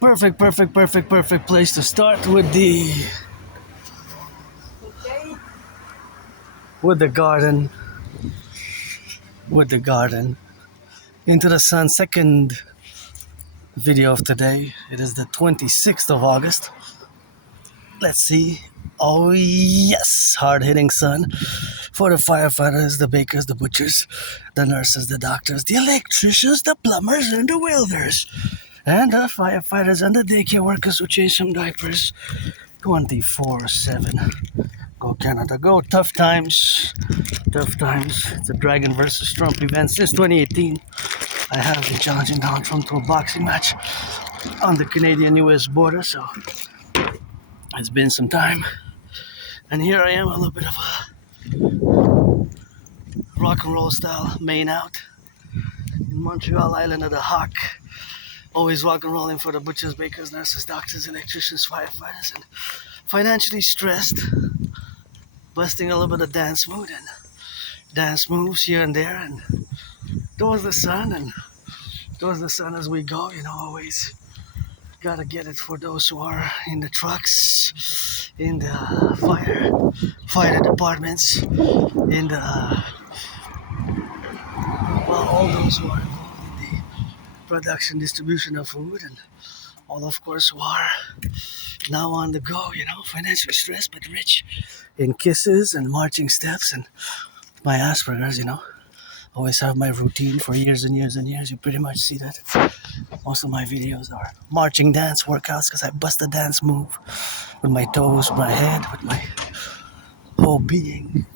Perfect place to start with the garden. With the garden. Into the Sun, second video of today. It is the 26th of August. Let's see. Oh yes, hard-hitting sun for the firefighters, the bakers, the butchers, the nurses, the doctors, the electricians, the plumbers, and the welders, and the firefighters and the daycare workers who change some diapers 24/7. Go Canada, go! Tough times. It's a Dragon versus Trump event since 2018. I have been challenging Donald Trump to a boxing match on the Canadian-US border, so it's been some time. And here I am, a little bit of a rock and roll style main out in Montreal, island of the Hawk. Always rock and rolling for the butchers, bakers, nurses, doctors, electricians, firefighters, and financially stressed. Busting a little bit of dance mood and dance moves here and there, and towards the sun as we go, always gotta get it for those who are in the trucks, in the fire departments, in the all those who are involved in the production, distribution of food, and all of course who are now on the go, financially stressed but rich in kisses and marching steps and my Asperger's, always have my routine for years and years and years. You pretty much see that. Most of my videos are marching dance workouts because I bust a dance move with my toes, with my head, with my whole being.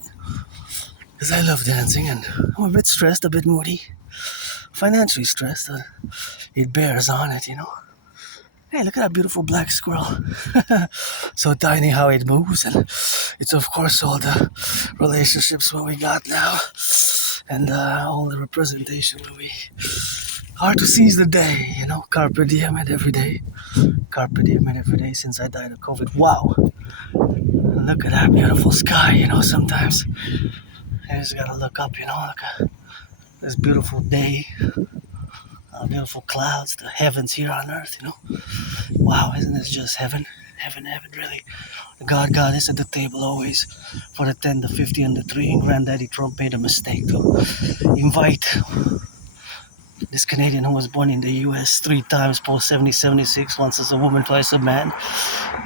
Because I love dancing and I'm a bit stressed, a bit moody, financially stressed. It bears on it, Hey, look at that beautiful black squirrel. So tiny how it moves, and it's of course all the relationships what we got now, and all the representation when we are to seize the day, carpe diem and every day. Carpe diem and every day since I died of COVID. Wow. Look at that beautiful sky, sometimes you just gotta look up, look at this beautiful day. Beautiful clouds, the heavens here on earth, Wow, isn't this just heaven? Heaven, really. The goddess at the table always for the 10, the 50, and the 3. And Granddaddy Trump made a mistake to invite this Canadian who was born in the US 3 times post 70-76, once as a woman, twice a man,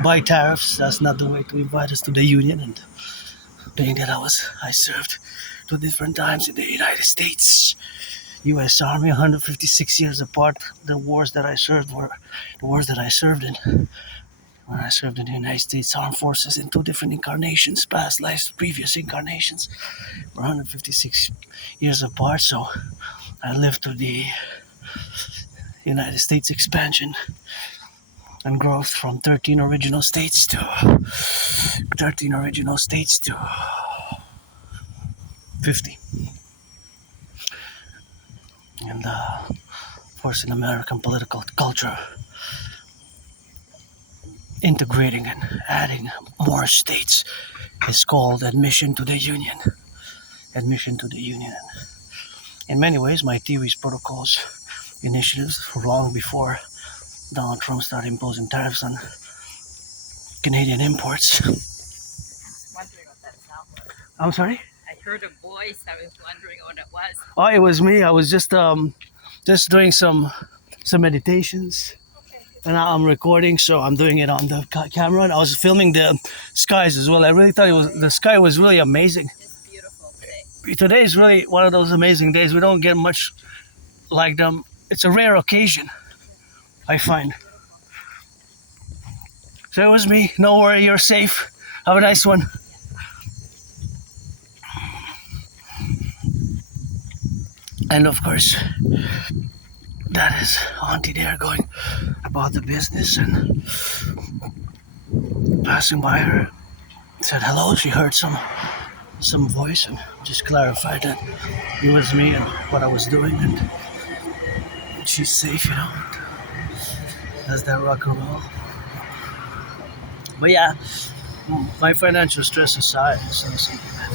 by tariffs. That's not the way to invite us to the Union. And being that I served 2 different times in the United States U.S. Army, 156 years apart. The wars that I served were the wars that I served in. When I served in the United States Armed Forces in 2 different incarnations, past lives, previous incarnations, were 156 years apart. So I lived through the United States expansion and growth from 13 original states to 50. And of course in American political culture, integrating and adding more states is called admission to the Union. In many ways, my theories, protocols, initiatives long before Donald Trump started imposing tariffs on Canadian imports. Wondering what that sound was. I'm sorry? I heard a voice. I was wondering what it was. Oh, it was me. I was just doing some meditations. Okay. And now I'm recording, so I'm doing it on the camera. And I was filming the skies as well. I really thought the sky was really amazing. It's beautiful today. Today is really one of those amazing days. We don't get much like them. It's a rare occasion, I find. So it was me. No worry, you're safe. Have a nice one. And of course, that is Auntie there going about the business, and passing by her, said hello. She heard some voice and just clarified that it was me and what I was doing, and she's safe, That's that rock and roll. But yeah, my financial stress aside, it's not something that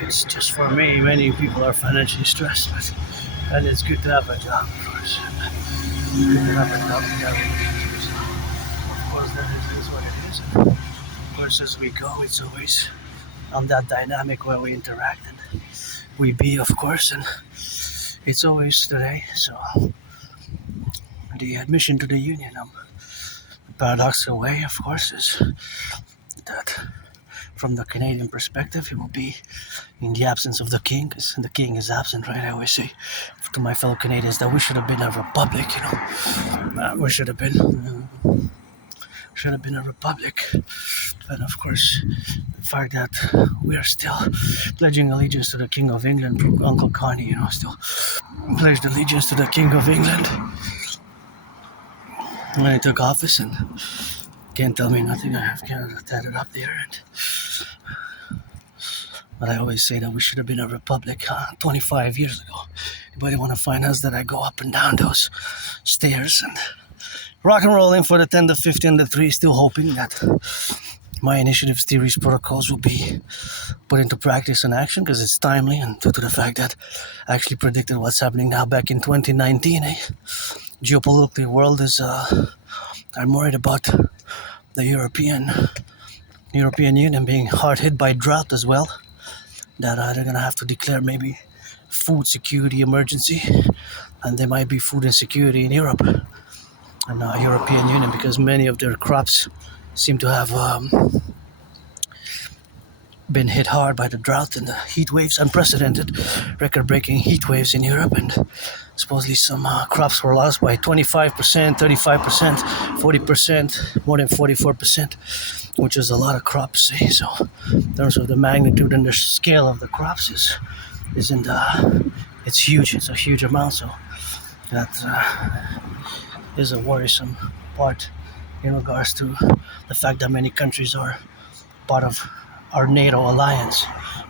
it's just for me. Many people are financially stressed, but and it's good to have a job, of course. picking up and down the relationships. Of course, that is what it is. And of course, as we go, it's always on that dynamic where we interact and we be, of course, and it's always today. So the admission to the union, the paradoxical way, of course, is that from the Canadian perspective, it will be in the absence of the king, because the king is absent, right? I always say to my fellow Canadians that we should have been a republic, we should have been a republic. But of course, the fact that we are still pledging allegiance to the King of England, Uncle Connie, still pledged allegiance to the King of England when he took office, and can't tell me nothing. I have Canada tatted up there, but I always say that we should have been a republic 25 years ago. Anybody want to find us that I go up and down those stairs and rock and rolling for the 10, the 15, the 3, still hoping that my initiatives, theories, protocols will be put into practice and action because it's timely, and due to the fact that I actually predicted what's happening now back in 2019. Geopolitically, world is, I'm worried about the European Union being hard hit by drought as well, that they're going to have to declare maybe food security emergency, and there might be food insecurity in Europe and European Union because many of their crops seem to have been hit hard by the drought and the heat waves, unprecedented record-breaking heat waves in Europe, and supposedly some crops were lost by 25%, 35%, 40%, more than 44%, which is a lot of crops. So in terms of the magnitude and the scale of the crops it's huge. It's a huge amount. So that is a worrisome part in regards to the fact that many countries are part of our NATO alliance.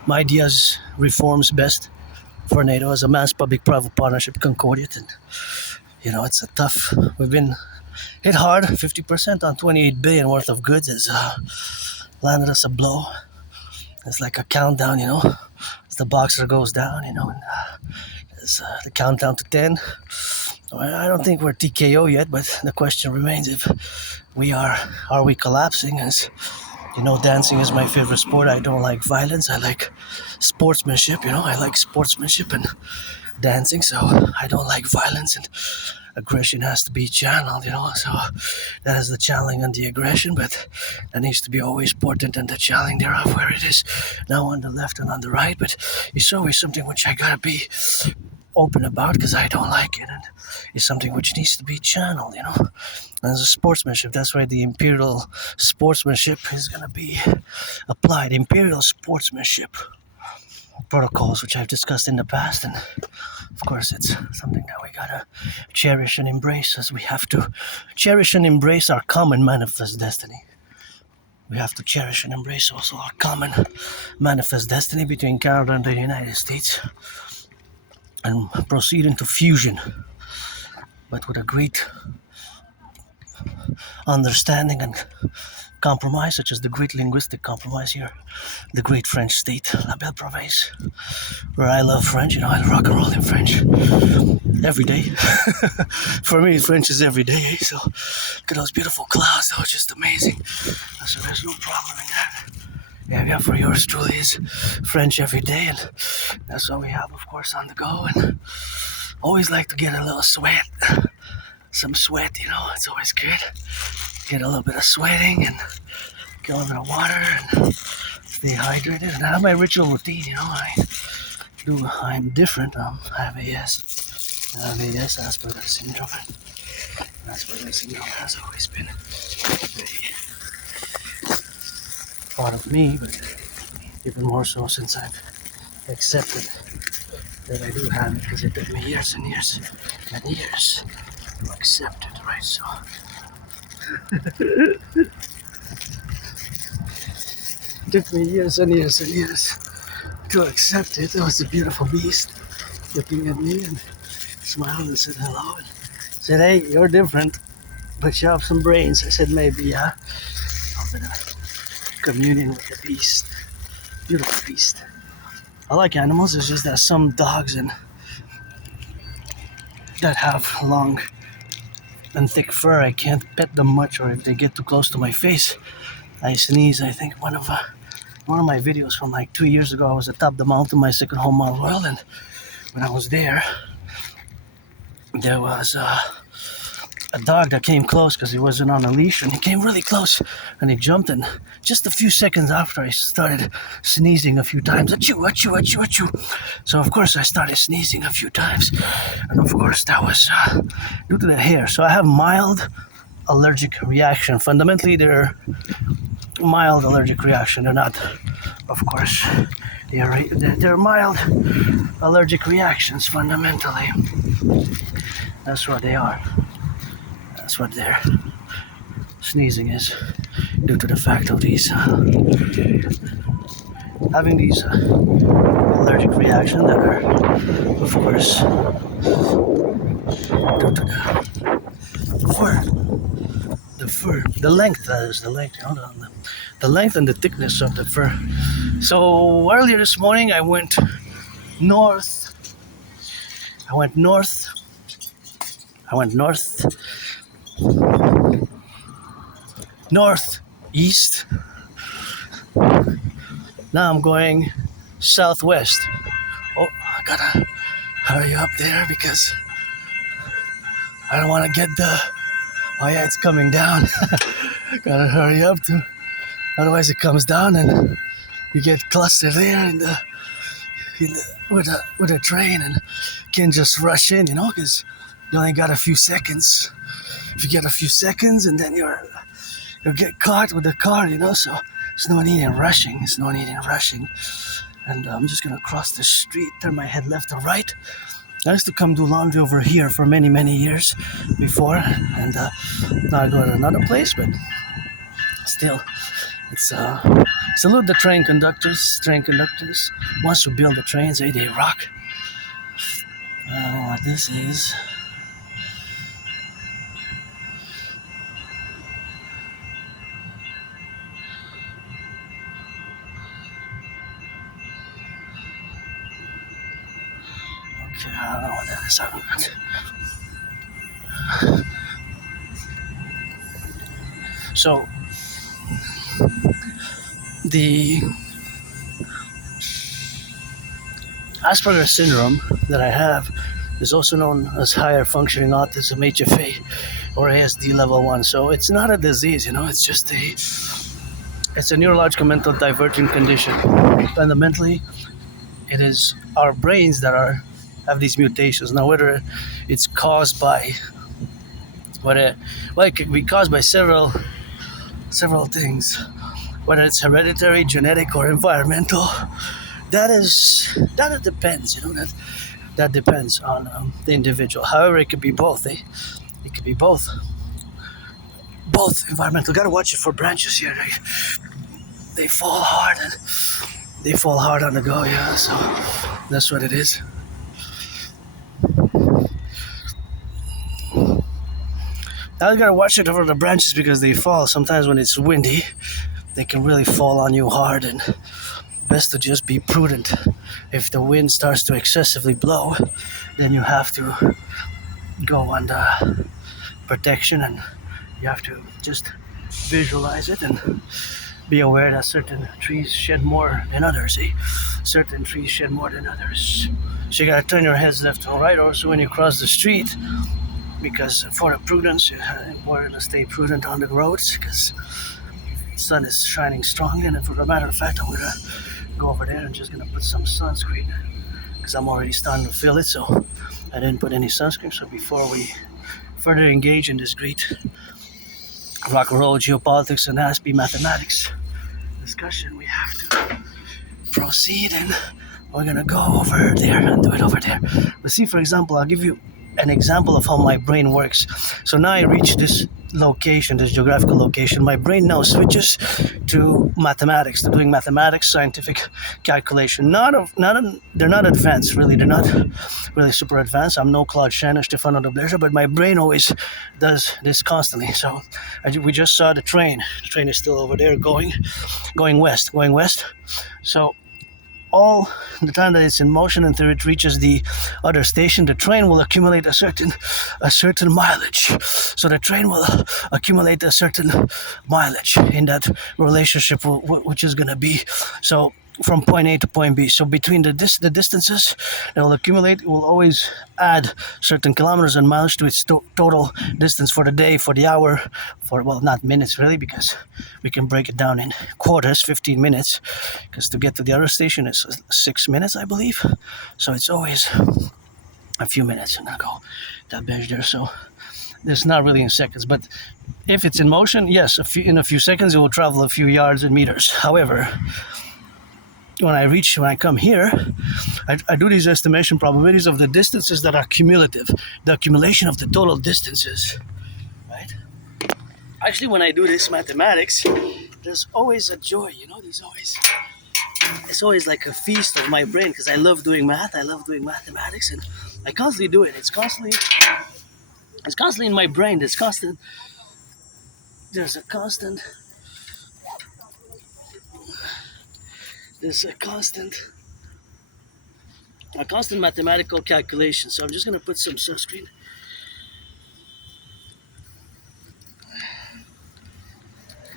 My idea is reforms best for NATO as a mass public-private partnership concordiate, and it's a tough. We've been hit hard. 50% on 28 billion worth of goods has landed us a blow. It's like a countdown, as the boxer goes down, and it's the countdown to 10. I don't think we're TKO yet, but the question remains if we are we collapsing? As dancing is my favorite sport. I don't like violence. I like sportsmanship, I like sportsmanship and dancing, so I don't like violence, and aggression has to be channeled, so that is the channeling and the aggression, but that needs to be always important and the channeling thereof, where it is now on the left and on the right, but it's always something which I gotta be open about because I don't like it, and it's something which needs to be channeled, as a sportsmanship. That's why the imperial sportsmanship is going to be applied. Imperial sportsmanship protocols, which I've discussed in the past, and of course it's something that we gotta cherish and embrace, as we have to cherish and embrace our common manifest destiny. We have to cherish and embrace also our common manifest destiny between Canada and the United States, and proceed into fusion, but with a great understanding and compromise, such as the great linguistic compromise here, the great French state, la belle province, where I love French. I rock and roll in French every day. For me, French is every day. So look at those beautiful clouds. That was just amazing. So there's no problem in that. Yeah, for yours truly is French every day, and that's what we have, of course, on the go. And always like to get a little sweat, some sweat. It's always good. Get a little bit of sweating and get a little bit of water and stay hydrated. And I have my ritual routine. I'm different. I have AS. Asperger's syndrome. Asperger's syndrome has always been a part of me, but even more so since I've accepted that I do have it, because it took me years and years and years to accept it, right? So it took me years and years and years to accept it. It was a beautiful beast looking at me and smiled and said hello and said, "Hey, you're different, but you have some brains." I said, "Maybe, yeah." A bit of communion with the beast. Beautiful beast. I like animals. It's just that some dogs and that have long and thick fur, I can't pet them much, or if they get too close to my face, I sneeze. I think one of my videos from like 2 years ago, I was atop the mountain, my second home, Mount Royal, and when I was there was a dog that came close because he wasn't on a leash, and he came really close, and he jumped, and just a few seconds after, I started sneezing a few times. Achoo, achoo, achoo, achoo. So of course I started sneezing a few times, and of course that was due to the hair. So I have mild allergic reaction. Fundamentally, they're mild allergic reaction. They're not, of course, they're mild allergic reactions. Fundamentally, that's what they are. That's what their sneezing is, due to the fact of these having these allergic reactions that are, of course, due to the fur, the length, that is the length, the length and the thickness of the fur. So earlier this morning, I went north, northeast. Now I'm going southwest. Oh, I gotta hurry up there because I don't want to get oh yeah, it's coming down. Gotta hurry up otherwise it comes down and you get clustered there with a train, and can just rush in, because you only got a few seconds. If you get a few seconds, and then you'll get caught with the car, so there's no need in rushing. And I'm just gonna cross the street, turn my head left or right. I used to come do laundry over here for many, many years before, and now I go to another place, but still, it's salute the train conductors. Once you build the trains, they rock. I don't know what this is. Okay, I don't know what that is. I don't know. So, the Asperger's syndrome that I have is also known as higher functioning autism, HFA, or ASD level 1. So it's not a disease, it's just it's a neurological mental divergent condition. Fundamentally, it is our brains that have these mutations. Now, whether it's caused by it could be caused by several things, whether it's hereditary, genetic, or environmental. That depends, that depends on the individual. However, it could be both. It could be both environmental. Gotta watch it for branches here. They fall hard on the go. Yeah, so that's what it is. Now you gotta watch it over the branches because they fall. Sometimes when it's windy, they can really fall on you hard, and best to just be prudent. If the wind starts to excessively blow, then you have to go under protection, and you have to just visualize it and be aware that certain trees shed more than others. Certain trees shed more than others. So you gotta turn your heads left and right also when you cross the street, because for the prudence, it's important to stay prudent on the roads because the sun is shining strong. And for the matter of fact, I'm gonna go over there and just gonna put some sunscreen because I'm already starting to feel it. So I didn't put any sunscreen. So before we further engage in this great Rock&Roll geopolitics and Aspie mathematics discussion, we have to proceed, and we're gonna go over there and do it over there. But see, for example, I'll give you an example of how my brain works. So now I reach this geographical location. My brain now switches to mathematics, to doing mathematics, scientific calculation. They're not advanced, really. They're not really super advanced. I'm no Claude Shannon, Stefano de Blazer, but my brain always does this constantly. So we just saw the train. The train is still over there going west. So all the time that it's in motion until it reaches the other station, the train will accumulate a certain mileage. So the train will accumulate a certain mileage in that relationship, which is going to be so from point A to point B. So between the distances it will accumulate, it will always add certain kilometers and miles to its total distance for the day, for the hour, for, well, not minutes really, because we can break it down in quarters, 15 minutes, because to get to the other station is 6 minutes, I believe. So it's always a few minutes, and I go that bench there. So it's not really in seconds, but if it's in motion, yes, in a few seconds it will travel a few yards and meters. However, when I come here, I do these estimation probabilities of the distances that are cumulative, the accumulation of the total distances, right? Actually, when I do this mathematics, there's always a joy, it's always like a feast of my brain, because I love doing math, I love doing mathematics, and I constantly do it. It's constantly in my brain. There's a constant mathematical calculation. So I'm just gonna put some sunscreen.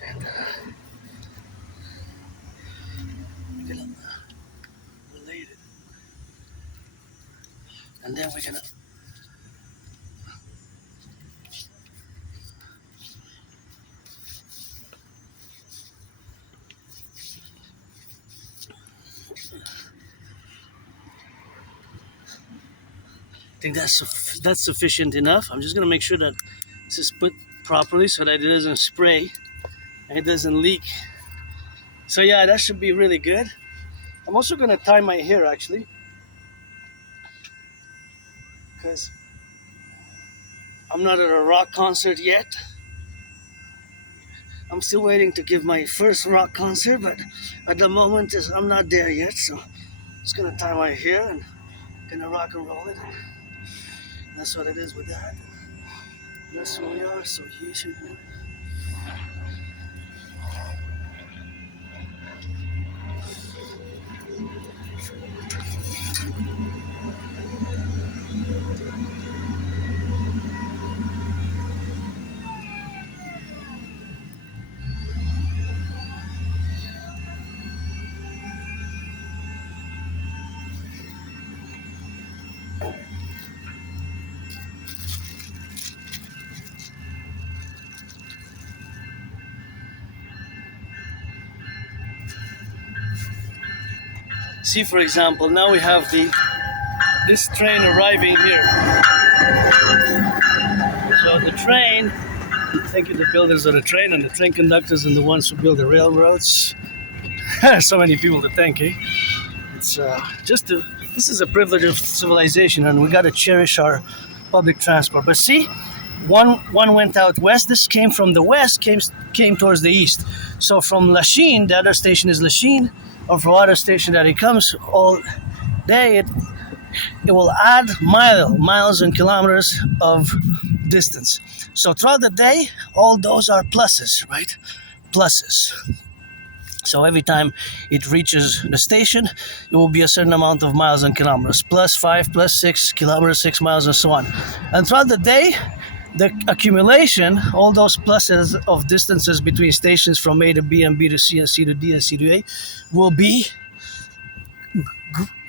And we're gonna relate it. And then we're gonna I think that's sufficient enough. I'm just gonna make sure that this is put properly so that it doesn't spray and it doesn't leak. So yeah, that should be really good. I'm also gonna tie my hair actually, because I'm not at a rock concert yet. I'm still waiting to give my first rock concert, but at the moment I'm not there yet. So I'm just gonna tie my hair and gonna rock and roll it. That's what it is with that. That's who we are. So you should know. See, for example, now we have this train arriving here. So the train, thank you, the builders of the train and the train conductors and the ones who build the railroads. So many people to thank, eh? It's this is a privilege of civilization, and we got to cherish our public transport. But see, one went out west. This came from the west, came towards the east. So from Lachine, the other station is Lachine, or from other station that it comes all day, it will add miles and kilometers of distance. So throughout the day, all those are pluses, right? Pluses. So every time it reaches the station, it will be a certain amount of miles and kilometers, +5, +6 kilometers, 6 miles, and so on. And throughout the day, the accumulation, all those pluses of distances between stations from A to B and B to C and C to D and C to A, will be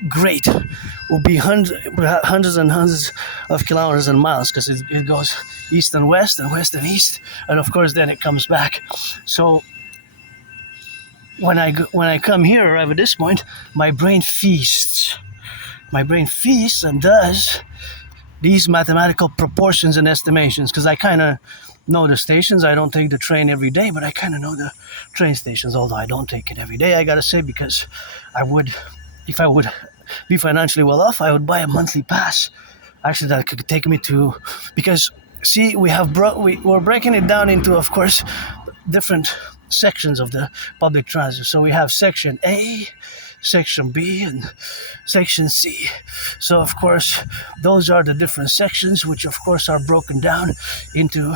great. Will be hundreds and hundreds of kilometers and miles, because it goes east and west and east, and of course then it comes back. So when I come here, arrive at this point, my brain feasts. My brain feasts and does these mathematical proportions and estimations, because I kind of know the stations. I don't take the train every day, but I kind of know the train stations, although I don't take it every day, I gotta say, because if I would be financially well off, I would buy a monthly pass. Actually, that could take me to, because see, we're breaking it down into, of course, different sections of the public transit. So we have section A, Section B, and Section C. So of course, those are the different sections, which of course are broken down into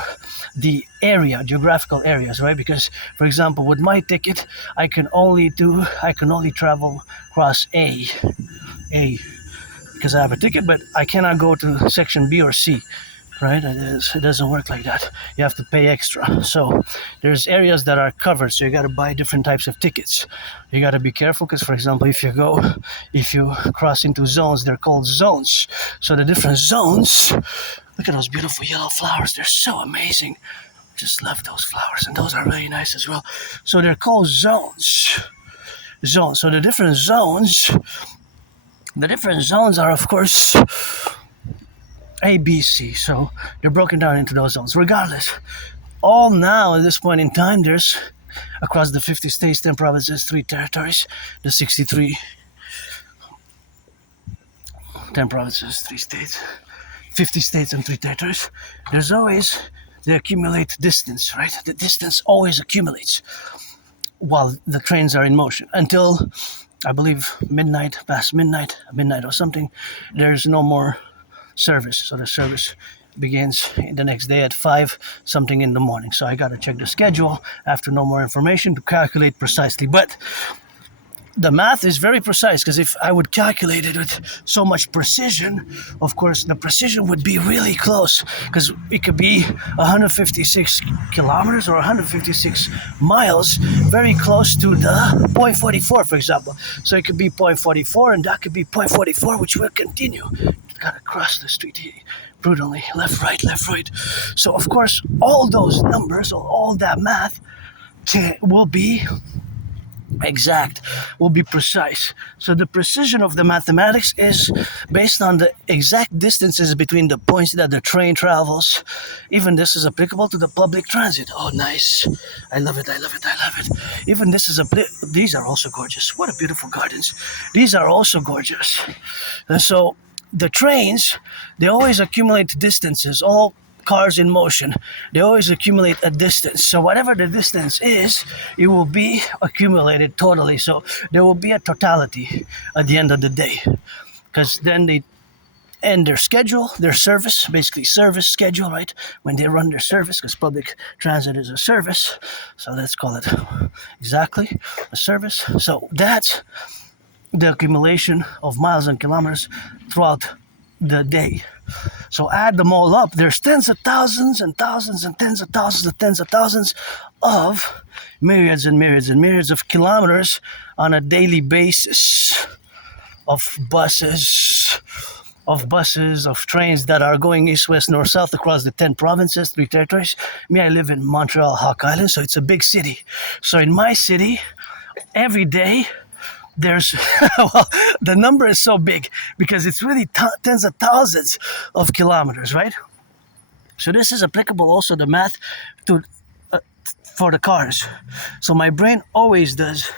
the geographical areas, right? Because, for example, with my ticket, I can only travel across A, because I have a ticket, but I cannot go to Section B or C. Right? It doesn't work like that. You have to pay extra. So there's areas that are covered, so you got to buy different types of tickets. You got to be careful because, for example, if you cross into zones, they're called zones. So the different zones, look at those beautiful yellow flowers. They're so amazing. Just love those flowers, and those are really nice as well. So they're called zones. So the different zones are, of course, A, B, C. So they're broken down into those zones. Regardless, all now at this point in time, there's across the 50 states, 10 provinces, 3 territories, the 63, 10 provinces, 3 states, 50 states and 3 territories. There's always the accumulate distance, right? The distance always accumulates while the trains are in motion until, I believe, past midnight or something. There's no more service. So the service begins the next day at 5 something in the morning. So I got to check the schedule after no more information to calculate precisely. But the math is very precise, because if I would calculate it with so much precision, of course the precision would be really close, because it could be 156 kilometers or 156 miles, very close to the point 44, for example. So it could be point 44 and that could be point 44, which will continue. Gotta cross the street here brutally, left, right. So of course all those numbers, or all that math will be exact, will be precise. So the precision of the mathematics is based on the exact distances between the points that the train travels. Even this is applicable to the public transit. Oh, nice. I love it. Even this is these are also gorgeous. What a beautiful gardens. These are also gorgeous. And so the trains, they always accumulate distances. All cars in motion, they always accumulate a distance. So whatever the distance is, it will be accumulated totally. So there will be a totality at the end of the day, because then they end their schedule, their service, basically service schedule, right? When they run their service, because public transit is a service. So let's call it exactly a service. So that's the accumulation of miles and kilometers throughout the day. So add them all up, there's tens of thousands and thousands and tens of thousands and tens of thousands of myriads and myriads and myriads of kilometers on a daily basis of buses, of trains that are going east, west, north, south across the 10 provinces, 3 territories. Me, I live in Montreal, Hawk Island, so it's a big city. So in my city, every day, there's well, the number is so big because it's really tens of thousands of kilometers, right? So this is applicable also the math to for the cars. So my brain always does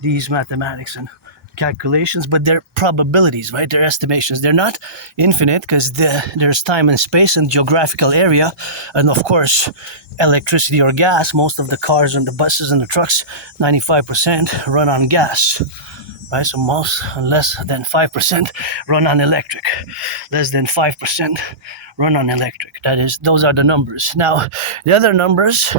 these mathematics and calculations, but they're probabilities, right? They're estimations. They're not infinite, because there's time and space and geographical area, and of course electricity or gas. Most of the cars and the buses and the trucks, 95% run on gas, right? So less than 5% run on electric. Less than 5% run on electric. Those are the numbers. Now the other numbers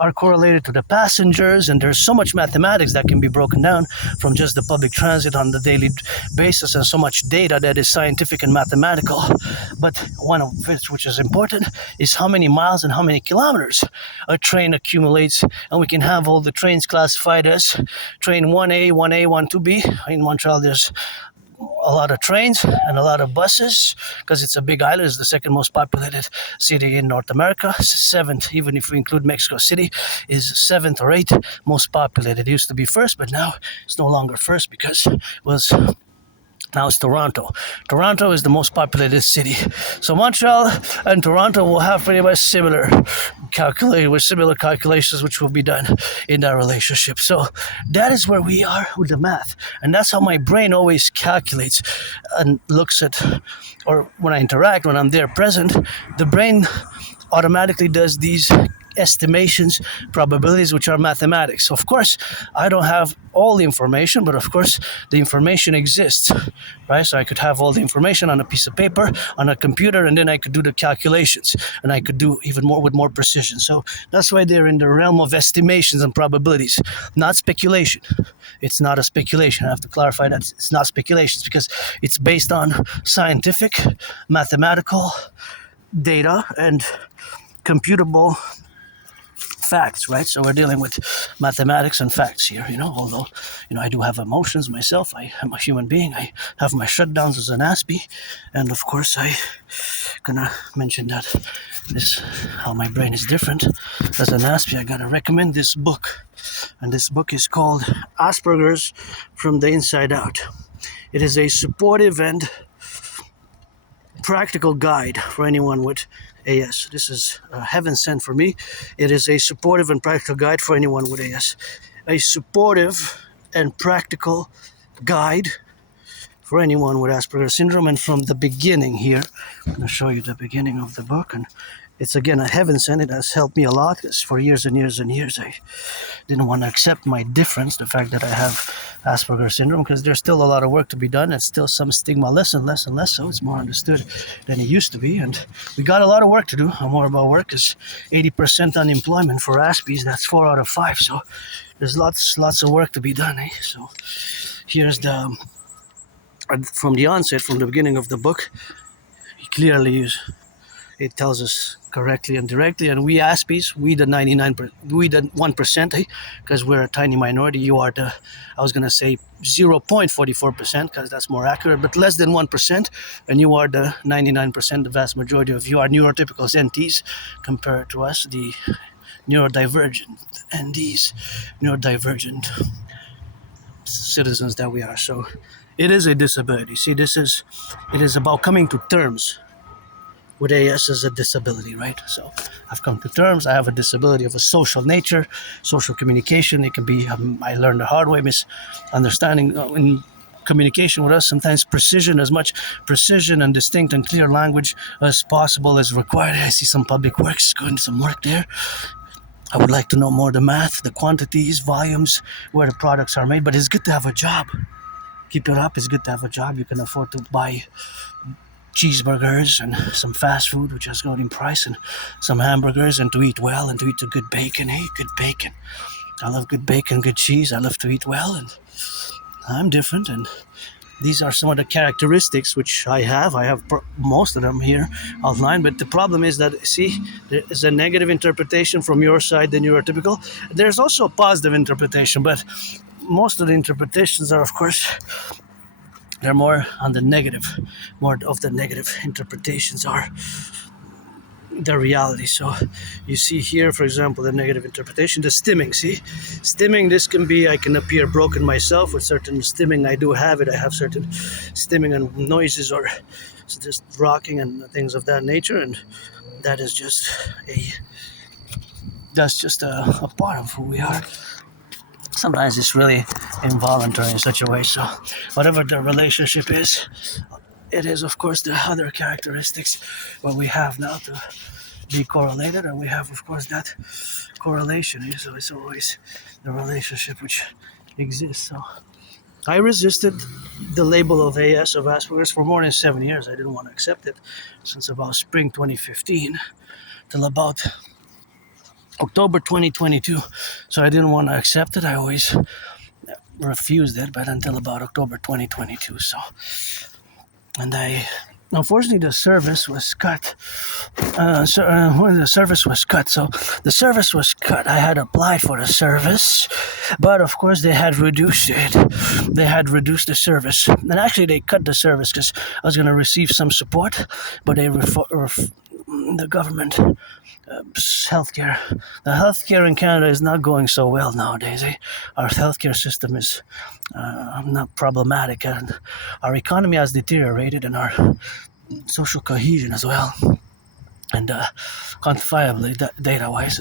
are correlated to the passengers, and there's so much mathematics that can be broken down from just the public transit on the daily basis, and so much data that is scientific and mathematical. But one of which is important, is how many miles and how many kilometers a train accumulates, and we can have all the trains classified as train 1A, 1A, 12B. In Montreal, there's a lot of trains and a lot of buses, because it's a big island. It's the second most populated city in North America. Seventh, even if we include Mexico City, is 7th or 8th most populated. It used to be first, but now it's no longer first, because now it's Toronto. Toronto is the most populated city. So Montreal and Toronto will have pretty much similar calculations, which will be done in that relationship. So that is where we are with the math. And that's how my brain always calculates and looks at, or when I interact, when I'm there present, the brain automatically does these estimations, probabilities, which are mathematics. Of course, I don't have all the information, but of course, the information exists, right? So I could have all the information on a piece of paper, on a computer, and then I could do the calculations, and I could do even more with more precision. So that's why they're in the realm of estimations and probabilities, not speculation. It's not a speculation. I have to clarify that it's not speculations because it's based on scientific, mathematical data and computable facts, right? So we're dealing with mathematics and facts here, although, I do have emotions myself. I am a human being. I have my shutdowns as an Aspie. And of course, I gonna mention that this, how my brain is different. As an Aspie, I gotta recommend this book. And this book is called Asperger's from the Inside Out. It is a supportive and practical guide for anyone with AS. This is heaven sent for me. It is a supportive and practical guide for anyone with AS. A supportive and practical guide for anyone with Asperger's syndrome. And from the beginning here, I'm going to show you the beginning of the book. And it's again a heaven sent. It has helped me a lot because for years and years and years I didn't want to accept my difference, the fact that I have Asperger's syndrome, because there's still a lot of work to be done. It's still some stigma, less and less, so it's more understood than it used to be. And we got a lot of work to do. More about work is 80% unemployment for Aspies. That's 4 out of 5. So there's lots of work to be done. So here's the from the onset, from the beginning of the book, it tells us correctly and directly, and we Aspies, we the 1%, because we're a tiny minority. You are I was gonna say 0.44%, because that's more accurate, but less than 1%, and you are the 99%. The vast majority of you are neurotypicals, NTs, compared to us, the neurodivergent NDs, neurodivergent citizens that we are. So it is a disability. See, it is about coming to terms with AS as a disability, right? So I've come to terms. I have a disability of a social nature, social communication. It can be, I learned the hard way, misunderstanding in communication with us. Sometimes precision, as much precision and distinct and clear language as possible is required. I see some public works, going to some work there. I would like to know more the math, the quantities, volumes, where the products are made, but it's good to have a job. Keep it up. It's good to have a job. You can afford to buy cheeseburgers and some fast food, which is going in price, and some hamburgers, and to eat well and to eat a good bacon. Hey, good bacon. I love good bacon, good cheese. I love to eat well, and I'm different, and these are some of the characteristics which I have. I have most of them here outlined, but the problem is that, see, there is a negative interpretation from your side, the neurotypical. There's also a positive interpretation, but most of the interpretations are, of course, they're more on the negative. More of the negative interpretations are the reality. So you see here, for example, the negative interpretation, the stimming. See, stimming, this can be, I can appear broken myself with certain stimming. I do have it. I have certain stimming and noises, or just rocking and things of that nature, and that is just a part of who we are. Sometimes it's really involuntary in such a way. So whatever the relationship is, it is, of course, the other characteristics what we have now to be correlated, and we have, of course, that correlation. So it's always the relationship which exists. So I resisted the label of AS, of Asperger's, for more than 7 years. I didn't want to accept it since about spring 2015 till about October 2022. So I didn't want to accept it. I always refused it, but until about October 2022. So, and unfortunately, the service was cut. The service was cut. So the service was cut. I had applied for the service, but of course they had reduced it. They had reduced the service, and actually they cut the service because I was going to receive some support, but the government. The healthcare in Canada is not going so well nowadays. Our healthcare system is not problematic, and our economy has deteriorated, and our social cohesion as well. And quantifiably, data-wise,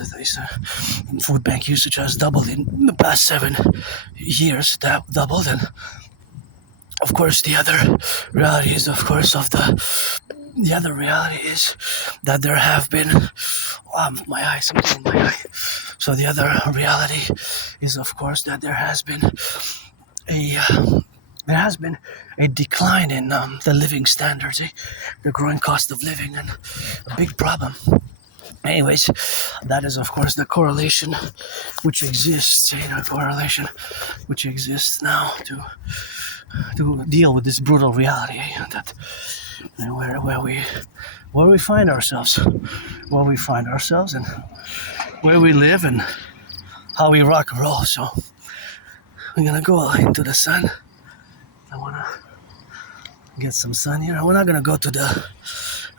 food bank usage has doubled in the past 7 years. That doubled, and of course, the other reality is, of course, of the the other reality is that there have been my eye, something in my eye. So the other reality is, of course, that a there has been a decline in the living standards, the growing cost of living, and a big problem. Anyways, that is, of course, the correlation which exists, correlation which exists now to deal with this brutal reality that where we find ourselves, and where we live, and how we rock and roll. So we're gonna go into the sun. I wanna get some sun here. We're not gonna go to the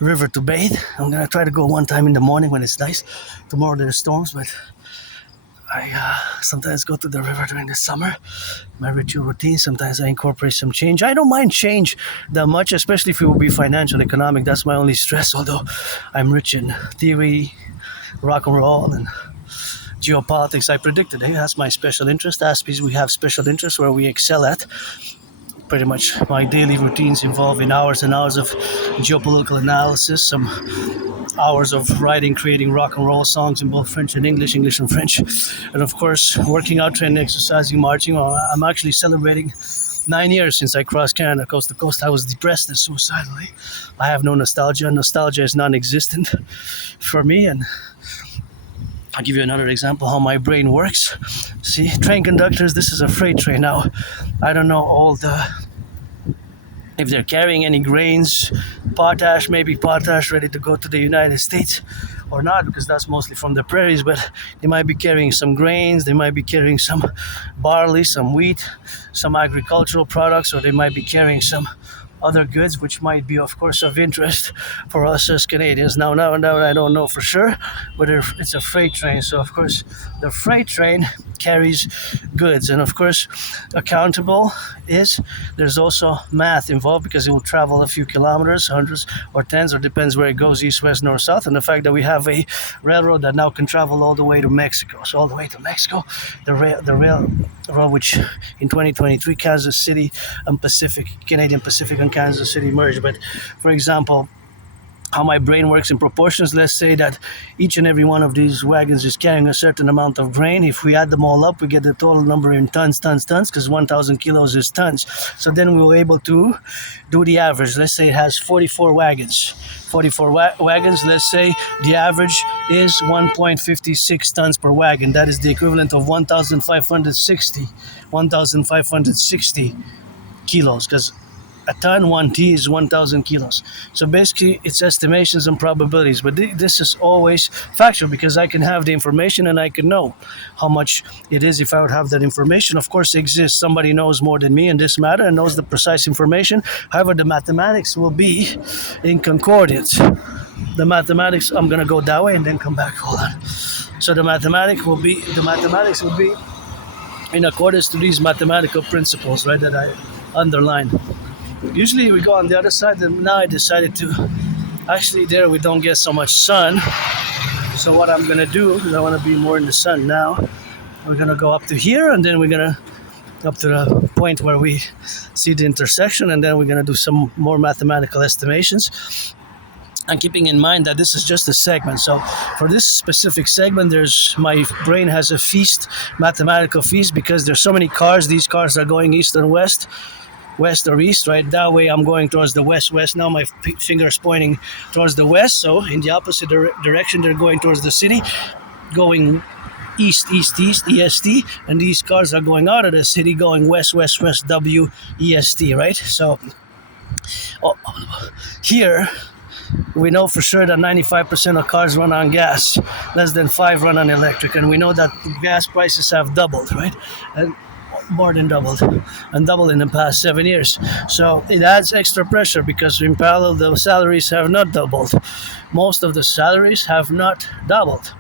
river to bathe. I'm gonna try to go one time in the morning when it's nice. Tomorrow there's storms, but I sometimes go to the river during the summer. My ritual routine. Sometimes I incorporate some change. I don't mind change that much, especially if it will be financial, economic. That's my only stress. Although I'm rich in theory, rock and roll, and geopolitics. I predicted. Hey, that's my special interest. Aspies, we have special interests where we excel at. Pretty much my daily routines involve in hours and hours of geopolitical analysis, some hours of writing, creating rock and roll songs in both French and English and French, and of course working out, training, exercising, marching. I'm actually celebrating 9 years since I crossed Canada coast to coast. I was depressed and suicidally. I have no nostalgia. Nostalgia is non-existent for me, and I'll give you another example how my brain works. See, train conductors, this is a freight train. Now, I don't know if they're carrying any grains, potash ready to go to the United States or not, because that's mostly from the prairies, but they might be carrying some grains, they might be carrying some barley, some wheat, some agricultural products, or they might be carrying some other goods which might be, of course, of interest for us as Canadians. Now I don't know for sure, but it's a freight train, so of course the freight train carries goods, and of course accountable is there's also math involved, because it will travel a few kilometers, hundreds or tens, or depends where it goes, east, west, north, south, and the fact that we have a railroad that now can travel all the way to Mexico. So all the way to Mexico, the railroad, which in 2023 Kansas City and Canadian Pacific and Kansas City merged. But for example, how my brain works in proportions, let's say that each and every one of these wagons is carrying a certain amount of grain. If we add them all up, we get the total number in tons, because 1,000 kilos is tons. So then we were able to do the average. Let's say it has 44 wagons. 44 wagons, let's say the average is 1.56 tons per wagon. That is the equivalent of 1,560 kilos, because a ton, 1T is 1,000 kilos. So basically, it's estimations and probabilities. But this is always factual, because I can have the information and I can know how much it is if I would have that information. Of course, it exists. Somebody knows more than me in this matter and knows the precise information. However, the mathematics will be in concordance. The mathematics, I'm going to go that way and then come back. Hold on. So the mathematics will be in accordance to these mathematical principles, right, that I underlined. Usually we go on the other side, and now I decided to, actually there we don't get so much sun. So what I'm gonna do, because I want to be more in the sun now, we're gonna go up to here, and then we're gonna up to the point where we see the intersection, and then we're gonna do some more mathematical estimations. And keeping in mind that this is just a segment. So for this specific segment, my brain has a mathematical feast, because there's so many cars. These cars are going east and west or east, right? That way I'm going towards the west. Now my finger is pointing towards the west, so in the opposite direction they're going towards the city, going east, EST, and these cars are going out of the city, going west, WEST, right? So here we know for sure that 95% of cars run on gas, less than 5 run on electric, and we know that gas prices have doubled, right? And more than doubled in the past 7 years. So it adds extra pressure, because in parallel the salaries have not doubled. Most of the salaries have not doubled.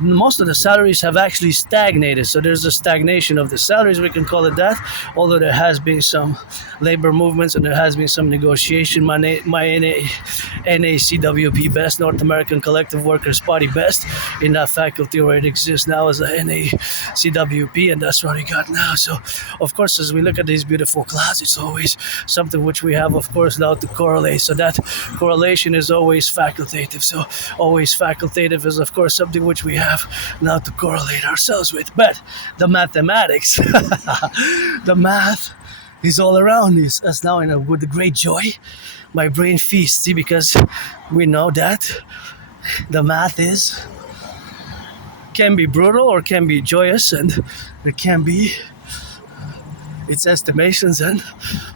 most of the salaries have actually stagnated. So there's a stagnation of the salaries, we can call it that, although there has been some labor movements and there has been some negotiation. My NACWP best, North American Collective Workers Party best, in that faculty where it exists now as a NACWP, and that's what we got now. So of course, as we look at these beautiful clouds, it's always something which we have, of course, now to correlate. So that correlation is always facultative. So always facultative is, of course, something which we have now to correlate ourselves with. But the mathematics, the math is all around us now, with great joy. My brain feasts, see, because we know that the math can be brutal or can be joyous, and it can be its estimations and,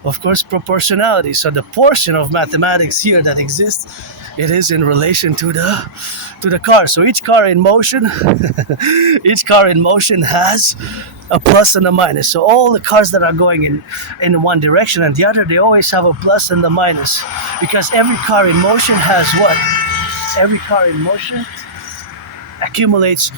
of course, proportionality. So the portion of mathematics here that exists, it is in relation to the car. So each car in motion, each car in motion has a plus and a minus. So all the cars that are going in one direction and the other, they always have a plus and a minus, because every car in motion has what? Every car in motion accumulates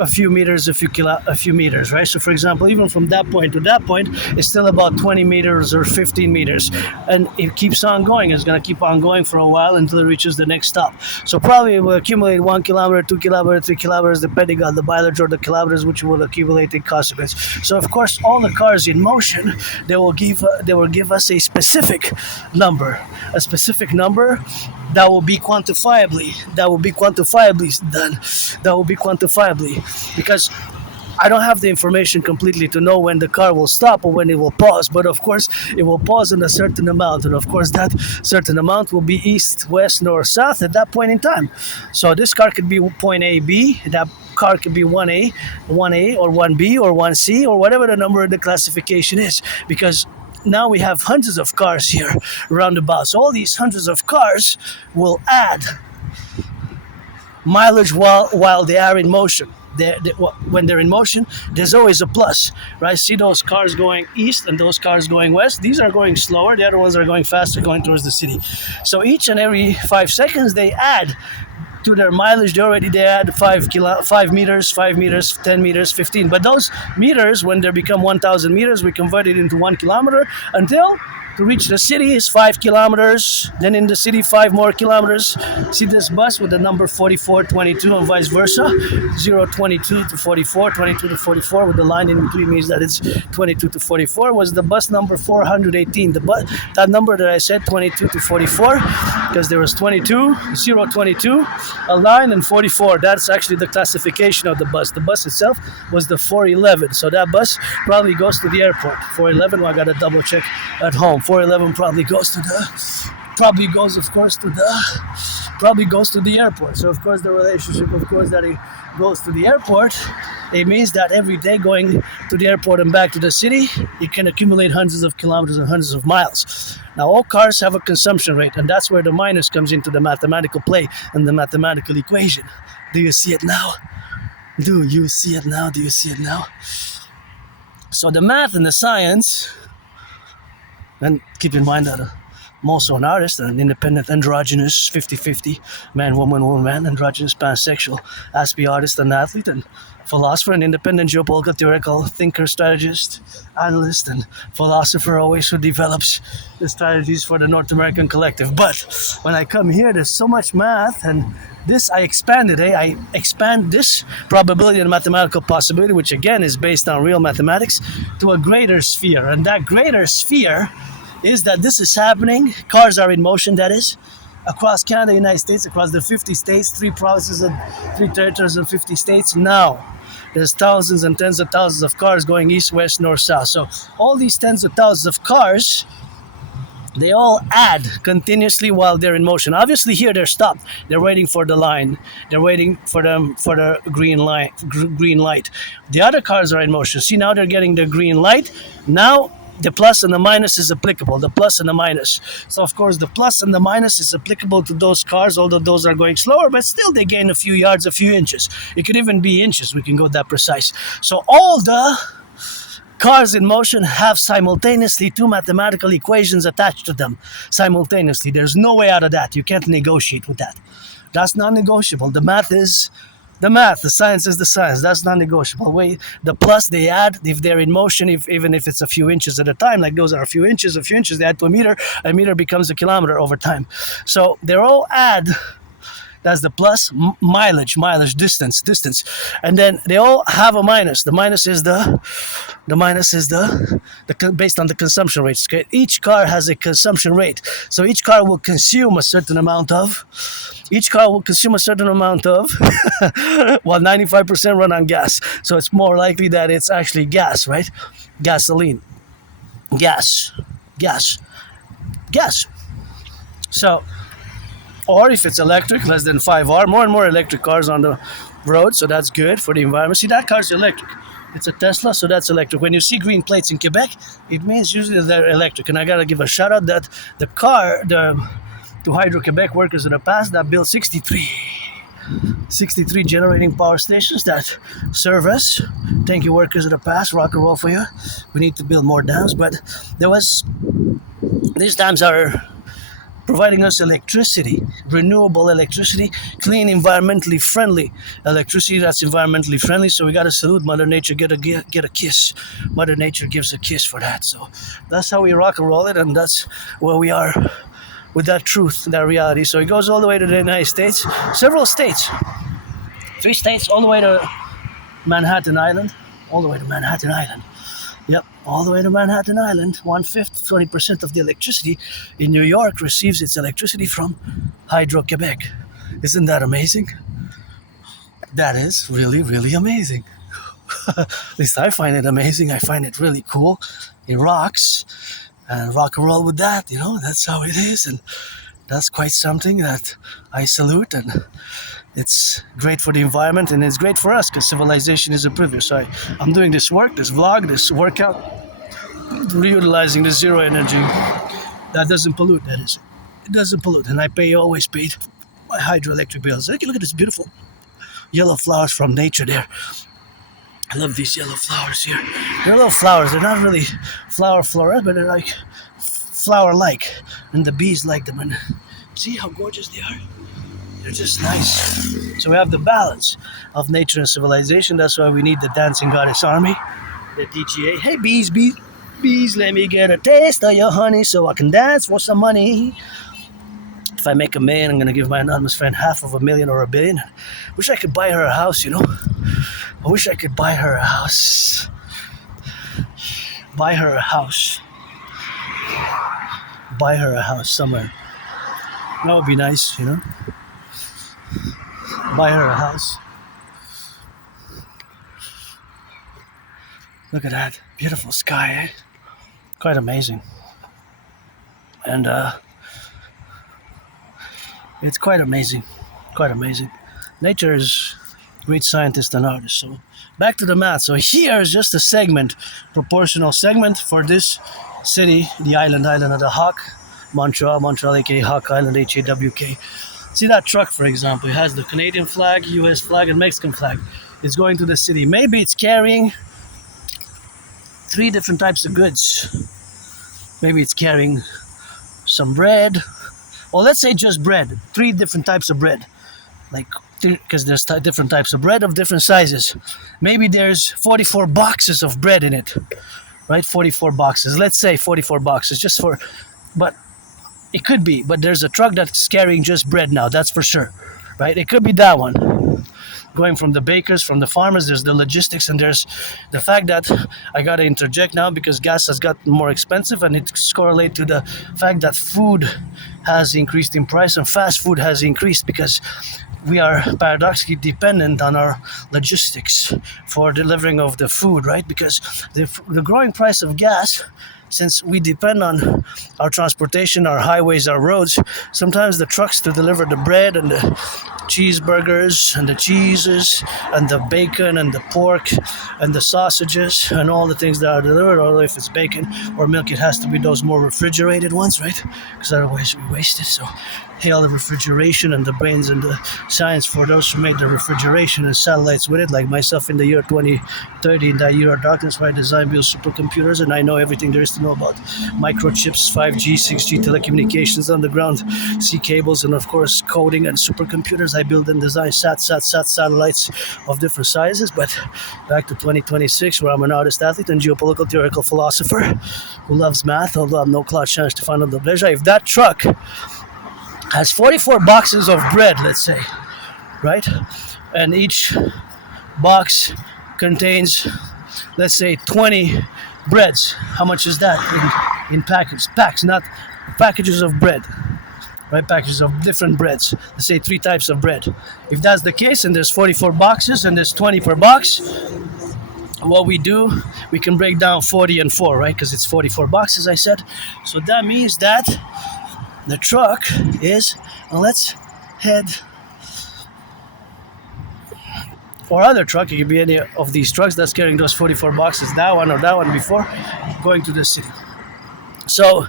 a few meters, a few meters, right? So for example, even from that point to that point, it's still about 20 meters or 15 meters. And it keeps on going. It's going to keep on going for a while until it reaches the next stop. So probably it will accumulate 1 kilometer, 2 kilometers, 3 kilometers, depending on the mileage or the kilometers which will accumulate in consequence. So of course, all the cars in motion, they will give us a specific number that will be quantifiably because I don't have the information completely to know when the car will stop or when it will pause, but of course it will pause in a certain amount, and of course that certain amount will be east, west, north, south at that point in time. So this car could be point A, B, that car could be 1A or 1B or 1C or whatever the number of the classification is, because now we have hundreds of cars here roundabout. So all these hundreds of cars will add mileage while they are in motion. When they're in motion, there's always a plus, right? See those cars going east and those cars going west? These are going slower. The other ones are going faster, going towards the city. So each and every 5 seconds, they add to their mileage. They add 5 meters, 10 meters, 15. But those meters, when they become 1,000 meters, we convert it into 1 kilometer until to reach the city is 5 kilometers. Then in the city, 5 more kilometers. See this bus with the number 4422 and vice versa. 022 to 44, 22 to 44 with the line in between means that it's 22 to 44 was the bus number 418. That number that I said, 22 to 44, because there was 22, 022, a line, and 44. That's actually the classification of the bus. The bus itself was the 411. So that bus probably goes to the airport. 411, well, I got to double check at home. 411 probably goes to the airport. So of course the relationship, of course, that it goes to the airport, it means that every day going to the airport and back to the city, it can accumulate hundreds of kilometers and hundreds of miles. Now all cars have a consumption rate, and that's where the minus comes into the mathematical play and the mathematical equation. Do you see it now? Do you see it now? So the math and the science. And keep in mind that I'm also an artist, an independent, androgynous, 50-50, man, woman, androgynous, pansexual, Aspie artist and athlete, and philosopher, and independent geopolitical theoretical thinker, strategist, analyst, and philosopher always who develops the strategies for the North American Collective. But when I come here, there's so much math, and this I expanded. I expand this probability and mathematical possibility, which again is based on real mathematics, to a greater sphere. And that greater sphere is that this is happening, cars are in motion, that is, across Canada, United States, across the 50 states, 3 provinces and 3 territories and 50 states. Now, there's thousands and tens of thousands of cars going east, west, north, south. So all these tens of thousands of cars, they all add continuously while they're in motion. Obviously here they're stopped. They're waiting for the line. They're waiting for the green light. The other cars are in motion. See, now they're getting the green light. Now the plus and the minus is applicable, the plus and the minus. So of course the plus and the minus is applicable to those cars, although those are going slower, but still they gain a few yards, a few inches. It could even be inches, we can go that precise. So all the cars in motion have simultaneously 2 mathematical equations attached to them. Simultaneously. There's no way out of that. You can't negotiate with that. That's non-negotiable. The math is The math, the science is the science. That's non-negotiable. Wait, the plus they add if they're in motion, if even if it's a few inches at a time. Like those are a few inches. They add to a meter. A meter becomes a kilometer over time. So they're all add. That's the plus. Mileage, distance, and then they all have a minus. The minus is based on the consumption rates. Okay? Each car has a consumption rate, so each car will consume a certain amount of. While 95% run on gas. So it's more likely that it's actually gas, right? Gasoline, gas. So, or if it's electric, less than 5R, more and more electric cars on the road, so that's good for the environment. See, that car's electric. It's a Tesla, so that's electric. When you see green plates in Quebec, it means usually they're electric. And I gotta give a shout out that to Hydro-Quebec workers in the past that built 63 generating power stations that serve us. Thank you, workers of the past. Rock and roll for you. We need to build more dams, but these dams are providing us electricity, renewable electricity, clean, environmentally friendly electricity that's environmentally friendly. So we got to salute Mother Nature, get a kiss. Mother Nature gives a kiss for that. So that's how we rock and roll it, and that's where we are with that truth, that reality. So it goes all the way to the United States, several states, 3 states, all the way to Manhattan Island, Yep, all the way to Manhattan Island. 1/5, 20% of the electricity in New York receives its electricity from Hydro-Quebec. Isn't that amazing? That is really, really amazing. At least I find it amazing. I find it really cool. It rocks. And rock and roll with that, that's how it is. And that's quite something that I salute. And it's great for the environment, and it's great for us because civilization is a privilege. So I'm doing this work, this vlog, this workout, reutilizing the zero energy. That doesn't pollute, that is. It doesn't pollute. And I always paid my hydroelectric bills. Look at this beautiful yellow flowers from nature there. I love these yellow flowers here. They're little flowers. They're not really flowers, but they're like flower-like. And the bees like them. And see how gorgeous they are? They're just nice. So we have the balance of nature and civilization. That's why we need the Dancing Goddess Army, the DGA. Hey, bees, let me get a taste of your honey so I can dance for some money. If I make $1 million, I'm going to give my anonymous friend $500,000 or $1 billion. Wish I could buy her a house, I wish I could buy her a house. Buy her a house somewhere. That would be nice, Buy her a house. Look at that. Beautiful sky, eh? Quite amazing. And it's quite amazing. Nature is a great scientist and artist. So back to the math. So here is just a segment, proportional segment for this city, the island of the Hawk, Montreal, aka Hawk Island, HAWK. See that truck, for example, it has the Canadian flag, US flag, and Mexican flag. It's going to the city. Maybe it's carrying 3 different types of goods. Maybe it's carrying some bread. Or let's say just bread. 3 different types of bread. Because there's different types of bread of different sizes. Maybe there's 44 boxes of bread in it. Right? 44 boxes. Let's say 44 boxes. But it could be. But there's a truck that's carrying just bread now. That's for sure. Right? It could be that one. Going from the bakers, from the farmers, there's the logistics, and there's the fact that I got to interject now because gas has gotten more expensive, and it's correlated to the fact that food has increased in price and fast food has increased because we are paradoxically dependent on our logistics for delivering of the food, right? Because the growing price of gas, since we depend on our transportation, our highways, our roads, sometimes the trucks to deliver the bread and the cheeseburgers and the cheeses and the bacon and the pork and the sausages and all the things that are delivered, or if it's bacon or milk, it has to be those more refrigerated ones, right? Because otherwise we waste it. So hail the refrigeration and the brains and the science for those who made the refrigeration and satellites with it, like myself in the year 2030, in that year of darkness, where I designed, build supercomputers, and I know everything there is to know know about microchips, 5G, 6G telecommunications, underground sea cables, and of course coding and supercomputers. I build and design satellites of different sizes. But back to 2026, where I'm an artist, athlete, and geopolitical theoretical philosopher who loves math, although I'm no Claude chance to find out the pleasure. If that truck has 44 boxes of bread, let's say, right, and each box contains, let's say, 20 breads. How much is that in packs, not packages of bread, right? Packages of different breads. Let's say 3 types of bread. If that's the case, and there's 44 boxes and there's 20 per box, what we do, we can break down 40 and 4, right? Because it's 44 boxes, I said. So that means that the truck is, and let's head, or other truck, it could be any of these trucks that's carrying those 44 boxes, that one or that one before, going to the city. So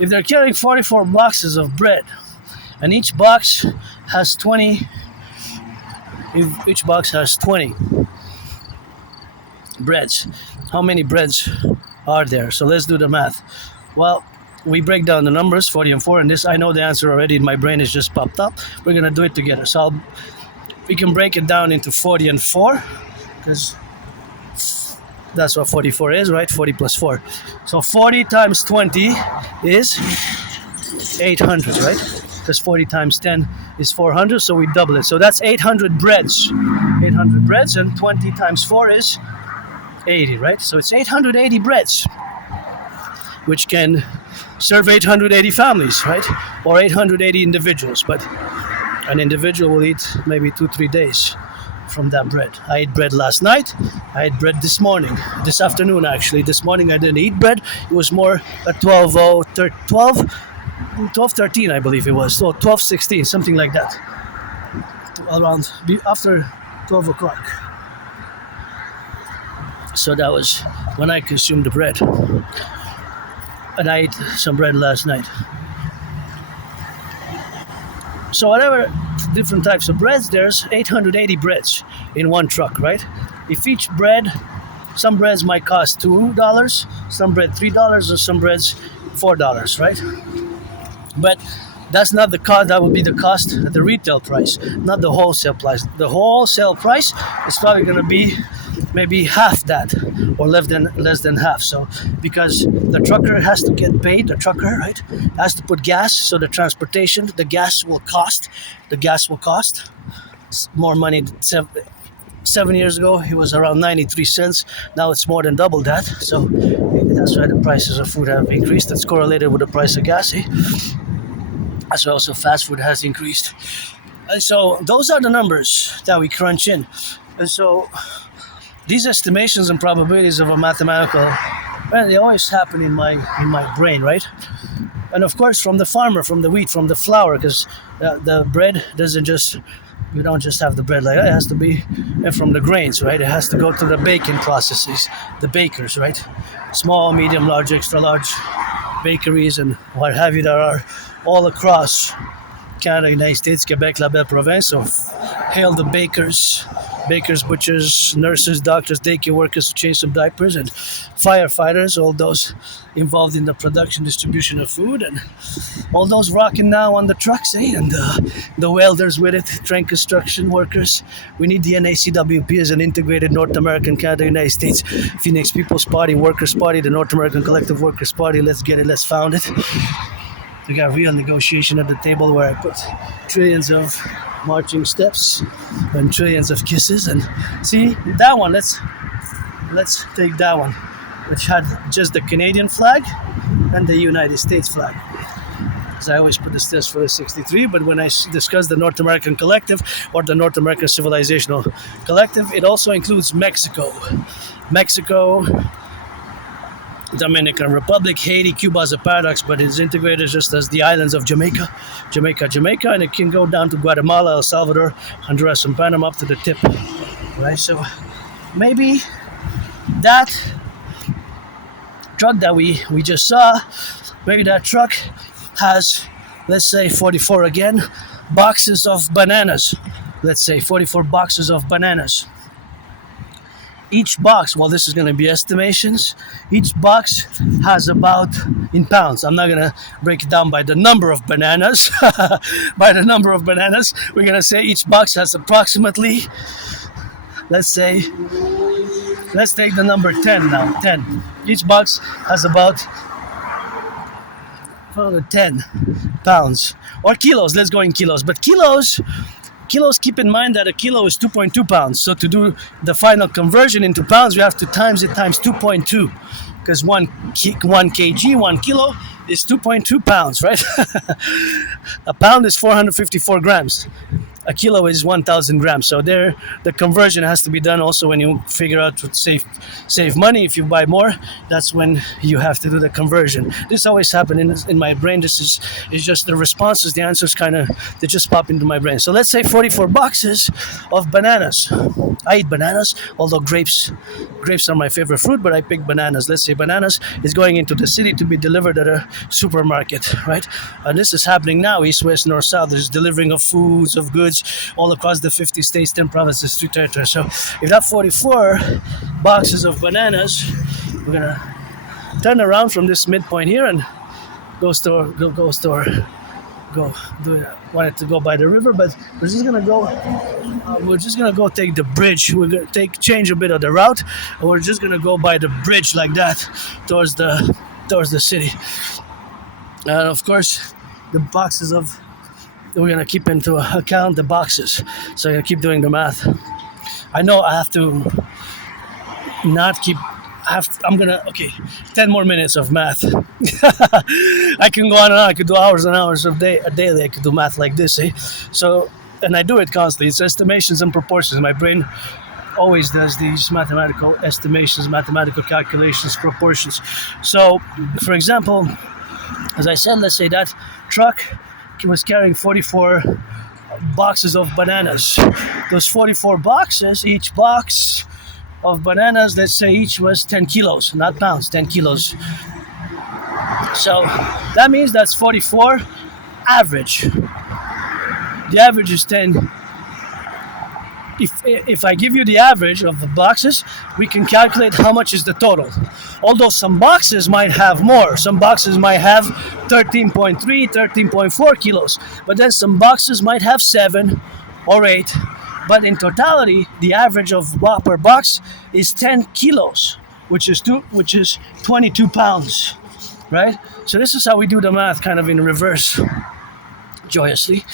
if they're carrying 44 boxes of bread, and each box has 20, if each box has 20 breads, how many breads are there? So let's do the math. Well, we break down the numbers, 40 and 4, and this, I know the answer already in my brain, is just popped up. We're going to do it together. So we can break it down into 40 and 4, because that's what 44 is, right? 40 plus 4. So 40 times 20 is 800, right? Because 40 times 10 is 400, so we double it. So that's 800 breads. 800 breads, and 20 times 4 is 80, right? So it's 880 breads, which can serve 880 families, right? Or 880 individuals. But an individual will eat maybe 2-3 days from that bread. I ate bread last night. I ate bread this morning, this afternoon actually. This morning I didn't eat bread. It was more at 12:13, I believe it was. So 12:16, something like that. Around after 12 o'clock. So that was when I consumed the bread. And I ate some bread last night. So whatever different types of breads, there's 880 breads in one truck, right? If each bread, some breads might cost $2, some bread $3, and some breads $4, right? But that's not the cost. That would be the cost at the retail price, not the wholesale price. The wholesale price is probably going to be maybe half that, or less than half. So because the trucker has to get paid, the trucker, right, has to put gas. So the transportation, the gas will cost more money. 7 years ago, it was around 93 cents. Now it's more than double that. So that's why the prices of food have increased. That's correlated with the price of gas. As well, so fast food has increased. And so those are the numbers that we crunch in. And so these estimations and probabilities of a mathematical, well, they always happen in my brain, right? And of course, from the farmer, from the wheat, from the flour, because the bread doesn't just, you don't just have the bread like that. It has to be from the grains, right? It has to go through the baking processes, the bakers, right? Small, medium, large, extra large bakeries and what have you that are all across Canada, United States, Quebec, La Belle Province. So hail the bakers, butchers, nurses, doctors, daycare workers who change some diapers, and firefighters, all those involved in the production, distribution of food, and all those rocking now on the trucks, and the welders with it, train construction workers. We need the NACWP as an integrated North American, Canada, United States, Phoenix People's Party, Workers' Party, the North American Collective Workers' Party. Let's get it, let's found it. We got real negotiation at the table where I put trillions of marching steps and trillions of kisses. And see that one, let's take that one, which had just the Canadian flag and the United States flag. Because I always put this for the 63, but when I discuss the North American Collective or the North American Civilizational Collective, it also includes Mexico, Dominican Republic, Haiti, Cuba is a paradox, but it's integrated just as the islands of Jamaica, and it can go down to Guatemala, El Salvador, Honduras, and Panama up to the tip, right? So maybe that truck that we just saw, maybe that truck has, let's say 44 again, boxes of bananas. Let's say 44 boxes of bananas. each box, well, this is going to be estimations. Each box has about, in pounds, I'm not going to break it down by the number of bananas. By the number of bananas, we're going to say each box has approximately, let's take the number 10 now. 10. Each box has about 10 pounds. Or kilos, let's go in kilos. But kilos, keep in mind that a kilo is 2.2 pounds. So to do the final conversion into pounds, we have to times it times 2.2. Because 1 kg, 1 kilo is 2.2 pounds, right? A pound is 454 grams. A kilo is 1,000 grams. So there, the conversion has to be done also when you figure out to save money. If you buy more, that's when you have to do the conversion. This always happens in my brain. This is just the responses, the answers they just pop into my brain. So let's say 44 boxes of bananas. I eat bananas, although grapes are my favorite fruit, but I pick bananas. Let's say bananas is going into the city to be delivered at a supermarket, right? And this is happening now, east, west, north, south. There's delivering of foods, of goods, all across the 50 states, 10 provinces, 3 territories. So if that 44 boxes of bananas, we're gonna turn around from this midpoint here and go do it. Wanted to go by the river, but we're just gonna go take the bridge. We're gonna change a bit of the route, and we're just gonna go by the bridge like that towards the city. And of course, the boxes we're gonna keep into account the boxes. So I'm gonna keep doing the math. I know I have to not keep. I'm gonna 10 more minutes of math. I can go on and on. I could do hours and hours of daily. I could do math like this, So, and I do it constantly. It's estimations and proportions. My brain always does these mathematical estimations, mathematical calculations, proportions. So, for example, as I said, let's say that truck was carrying 44 boxes of bananas. Those 44 boxes, each box of bananas, let's say each was 10 kilos, not pounds, 10 kilos. So that means that's 44 average. The average is 10. If I give you the average of the boxes, we can calculate how much is the total. Although some boxes might have more. Some boxes might have 13.3, 13.4 kilos. But then some boxes might have 7 or 8. But in totality, the average of per box is 10 kilos, which is 22 pounds, right? So this is how we do the math, kind of in reverse, joyously.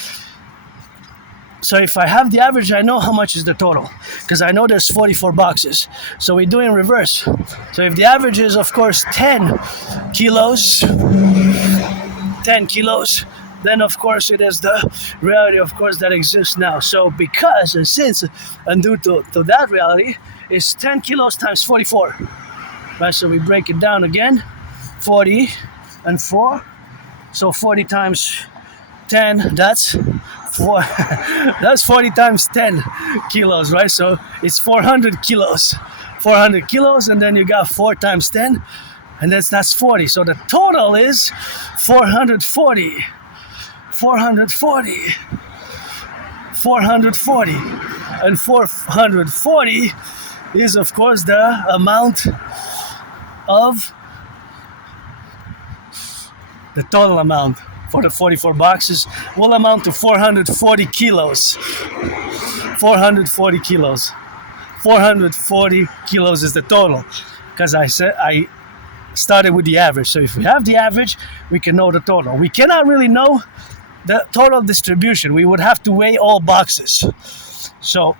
So if I have the average, I know how much is the total, because I know there's 44 boxes. So we do in reverse. So if the average is, of course, 10 kilos, then of course it is the reality, of course, that exists now. So because and since and due to that reality, is 10 kilos times 44. Right, so we break it down again, 40 and 4. So 40 times 10, that's 4. That's 40 times 10 kilos, right? So it's 400 kilos. 400 kilos, and then you got 4 times 10, and that's 40. So the total is 440. 440. And 440 is, of course, the amount of the total amount for the 44 boxes will amount to 440 kilos. 440 kilos. 440 kilos is the total, because I started with the average. So if we have the average, we can know the total. We cannot really know the total distribution. We would have to weigh all boxes. So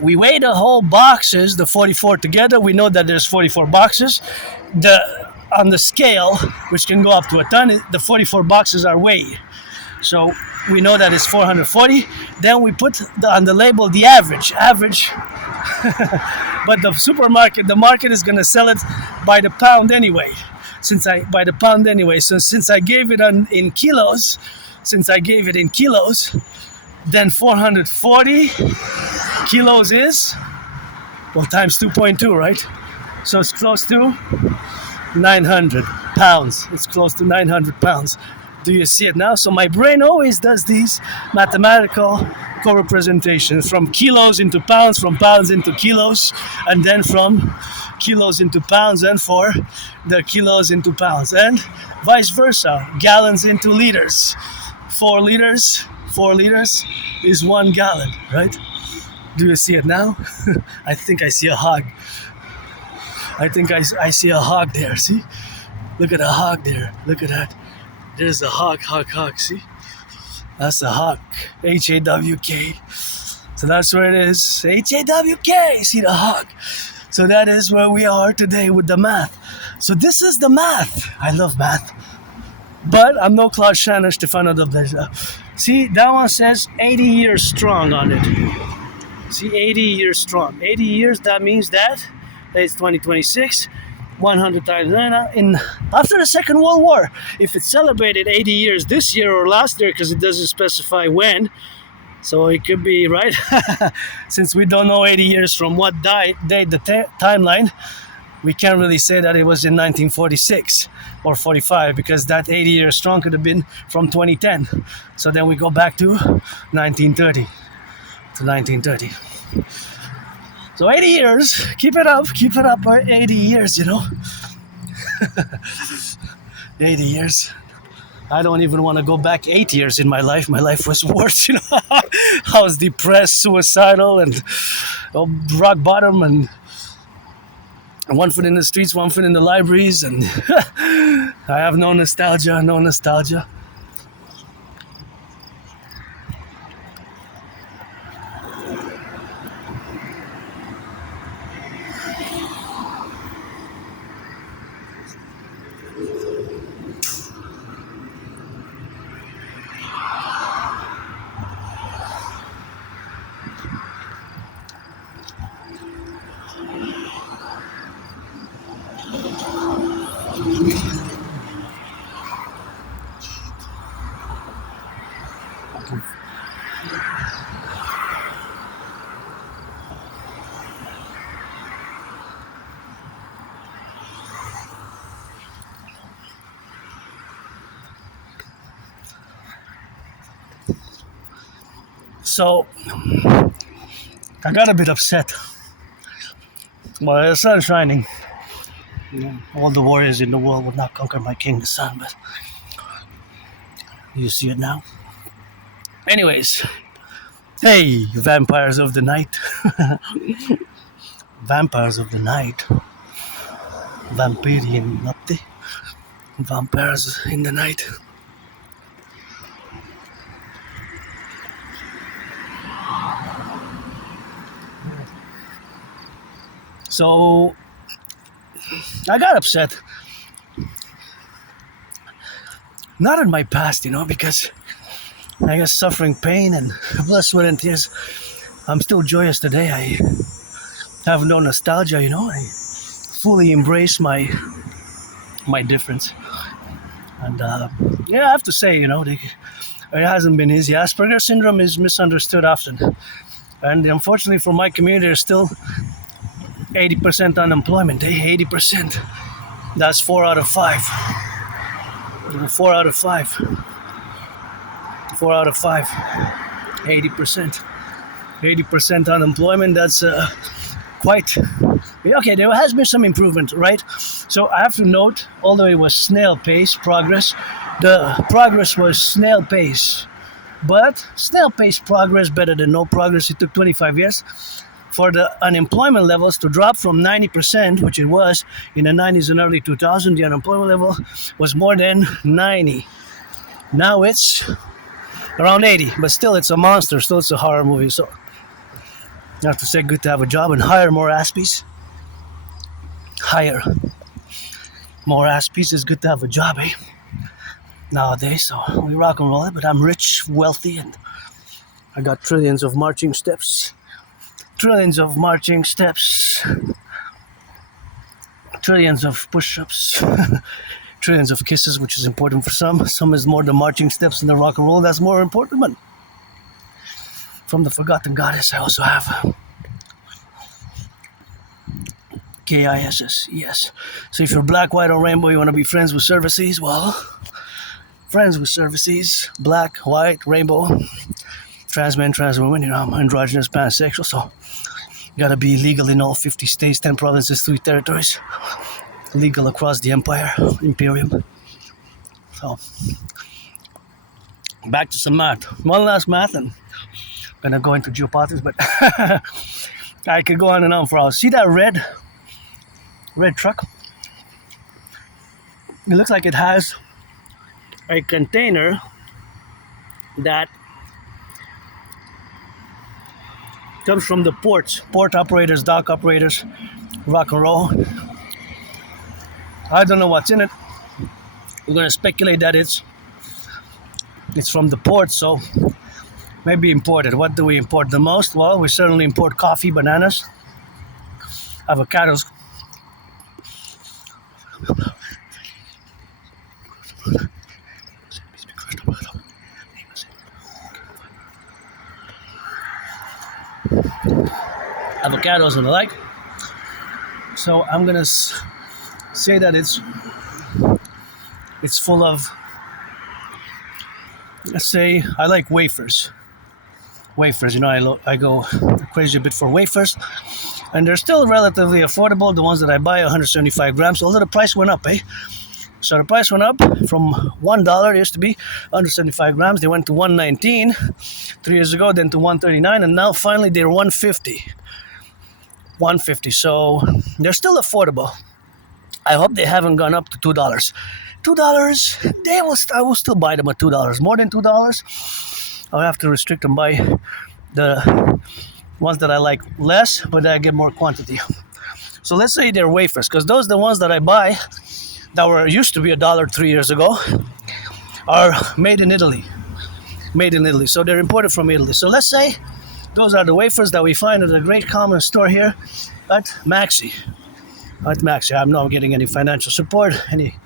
we weigh the whole boxes, the 44 together. We know that there's 44 boxes. On the scale, which can go up to a ton, the 44 boxes are weighed. So we know that it's 440. Then we put on the label the average. But the market is going to sell it by the pound anyway. So since I gave it in kilos, then 440 kilos is, well, times 2.2, right? So it's close to 900 pounds. It's close to 900 pounds. Do you see it now? So my brain always does these mathematical co-representation, from kilos into pounds, from pounds into kilos, and then from kilos into pounds, and for the kilos into pounds, and vice versa, gallons into liters. 4 liters is 1 gallon, right? Do you see it now? I think I see a hog. I think I see a hog there, see? Look at a hog there. Look at that. There's a hog, see? That's a hog. H-A-W-K. So that's where it is. H-A-W-K. See the hog. So that is where we are today with the math. So this is the math. I love math. But I'm no Claude Shannon, Stefano de Bleza. See, that one says 80 years strong on it. See, 80 years strong. 80 years, that means that it's 2026. 100 times after the Second World War. If it celebrated 80 years this year or last year, because it doesn't specify when, so it could be, right? Since we don't know 80 years from what date, the timeline, we can't really say that it was in 1946 or 45, because that 80 years strong could have been from 2010. So then we go back to 1930. So 80 years, keep it up, 80 years, 80 years. I don't even want to go back 8 years in my life. My life was worse, I was depressed, suicidal, and rock bottom, and one foot in the streets, one foot in the libraries, and I have no nostalgia. So I got a bit upset. Well, the sun's shining. All the warriors in the world would not conquer my king, the sun, but you see it now. Anyways, hey, vampires of the night. Vampires of the night. Vampiri in notte. Vampires in the night. So I got upset. Not in my past, because I guess suffering pain and blood, sweat, and tears. I'm still joyous today. I have no nostalgia, I fully embrace my difference. And I have to say, it hasn't been easy. Asperger's syndrome is misunderstood often. And unfortunately for my community, there's still 80% unemployment. 80%. That's 4 out of 5. 4 out of 5. 4 out of 5. 80%. 80% unemployment. That's quite... Okay, there has been some improvement, right? So I have to note, although it was snail pace progress, the progress was snail pace. But snail pace progress better than no progress. It took 25 years for the unemployment levels to drop from 90%, which it was in the 90s and early 2000s. The unemployment level was more than 90. Now it's around 80, but still it's a monster. Still it's a horror movie. So I have to say, good to have a job and hire more Aspies. Hire more Aspies. Is good to have a job, nowadays. So we rock and roll it, but I'm rich, wealthy, and I got trillions of marching steps. Trillions of marching steps. Trillions of push-ups. Trillions of kisses, which is important for some. Some is more the marching steps in the rock and roll. That's more important, but from the forgotten goddess, I also have KISS, yes. So if you're black, white, or rainbow, you want to be friends with services, well, friends with services, black, white, rainbow, trans men, trans women. You know, I'm androgynous, pansexual, so you gotta be legal in all 50 states, 10 provinces, 3 territories. Legal across the empire, imperium. So, back to some math. One last math, and I'm gonna go into geopolitics, but I could go on and on for hours. See that red truck? It looks like it has a container that comes from the ports, port operators, dock operators, Rock&Roll. I don't know what's in it. We're gonna speculate that it's from the port, so maybe imported. What do we import the most? Well, we certainly import coffee, bananas, avocados. Avocados and the like. So I'm gonna say that it's full of, let's say, I like wafers. You know, I go crazy a bit for wafers, and they're still relatively affordable. The ones that I buy, 175 grams, although the price went up, eh? So the price went up from $1, it used to be 175 grams. They went to $1.19 3 years ago, then to $1.39, and now finally they're $1.50. So they're still affordable. I hope they haven't gone up to $2. $2, I will still buy them at $2. More than $2, I'll have to restrict them by the ones that I like less, but I get more quantity. So let's say they're wafers, because those are the ones that I buy that used to be $1 3 years ago, are made in Italy. So they're imported from Italy. So let's say those are the wafers that we find at a great common store here at Maxi. I'm not getting any financial support, any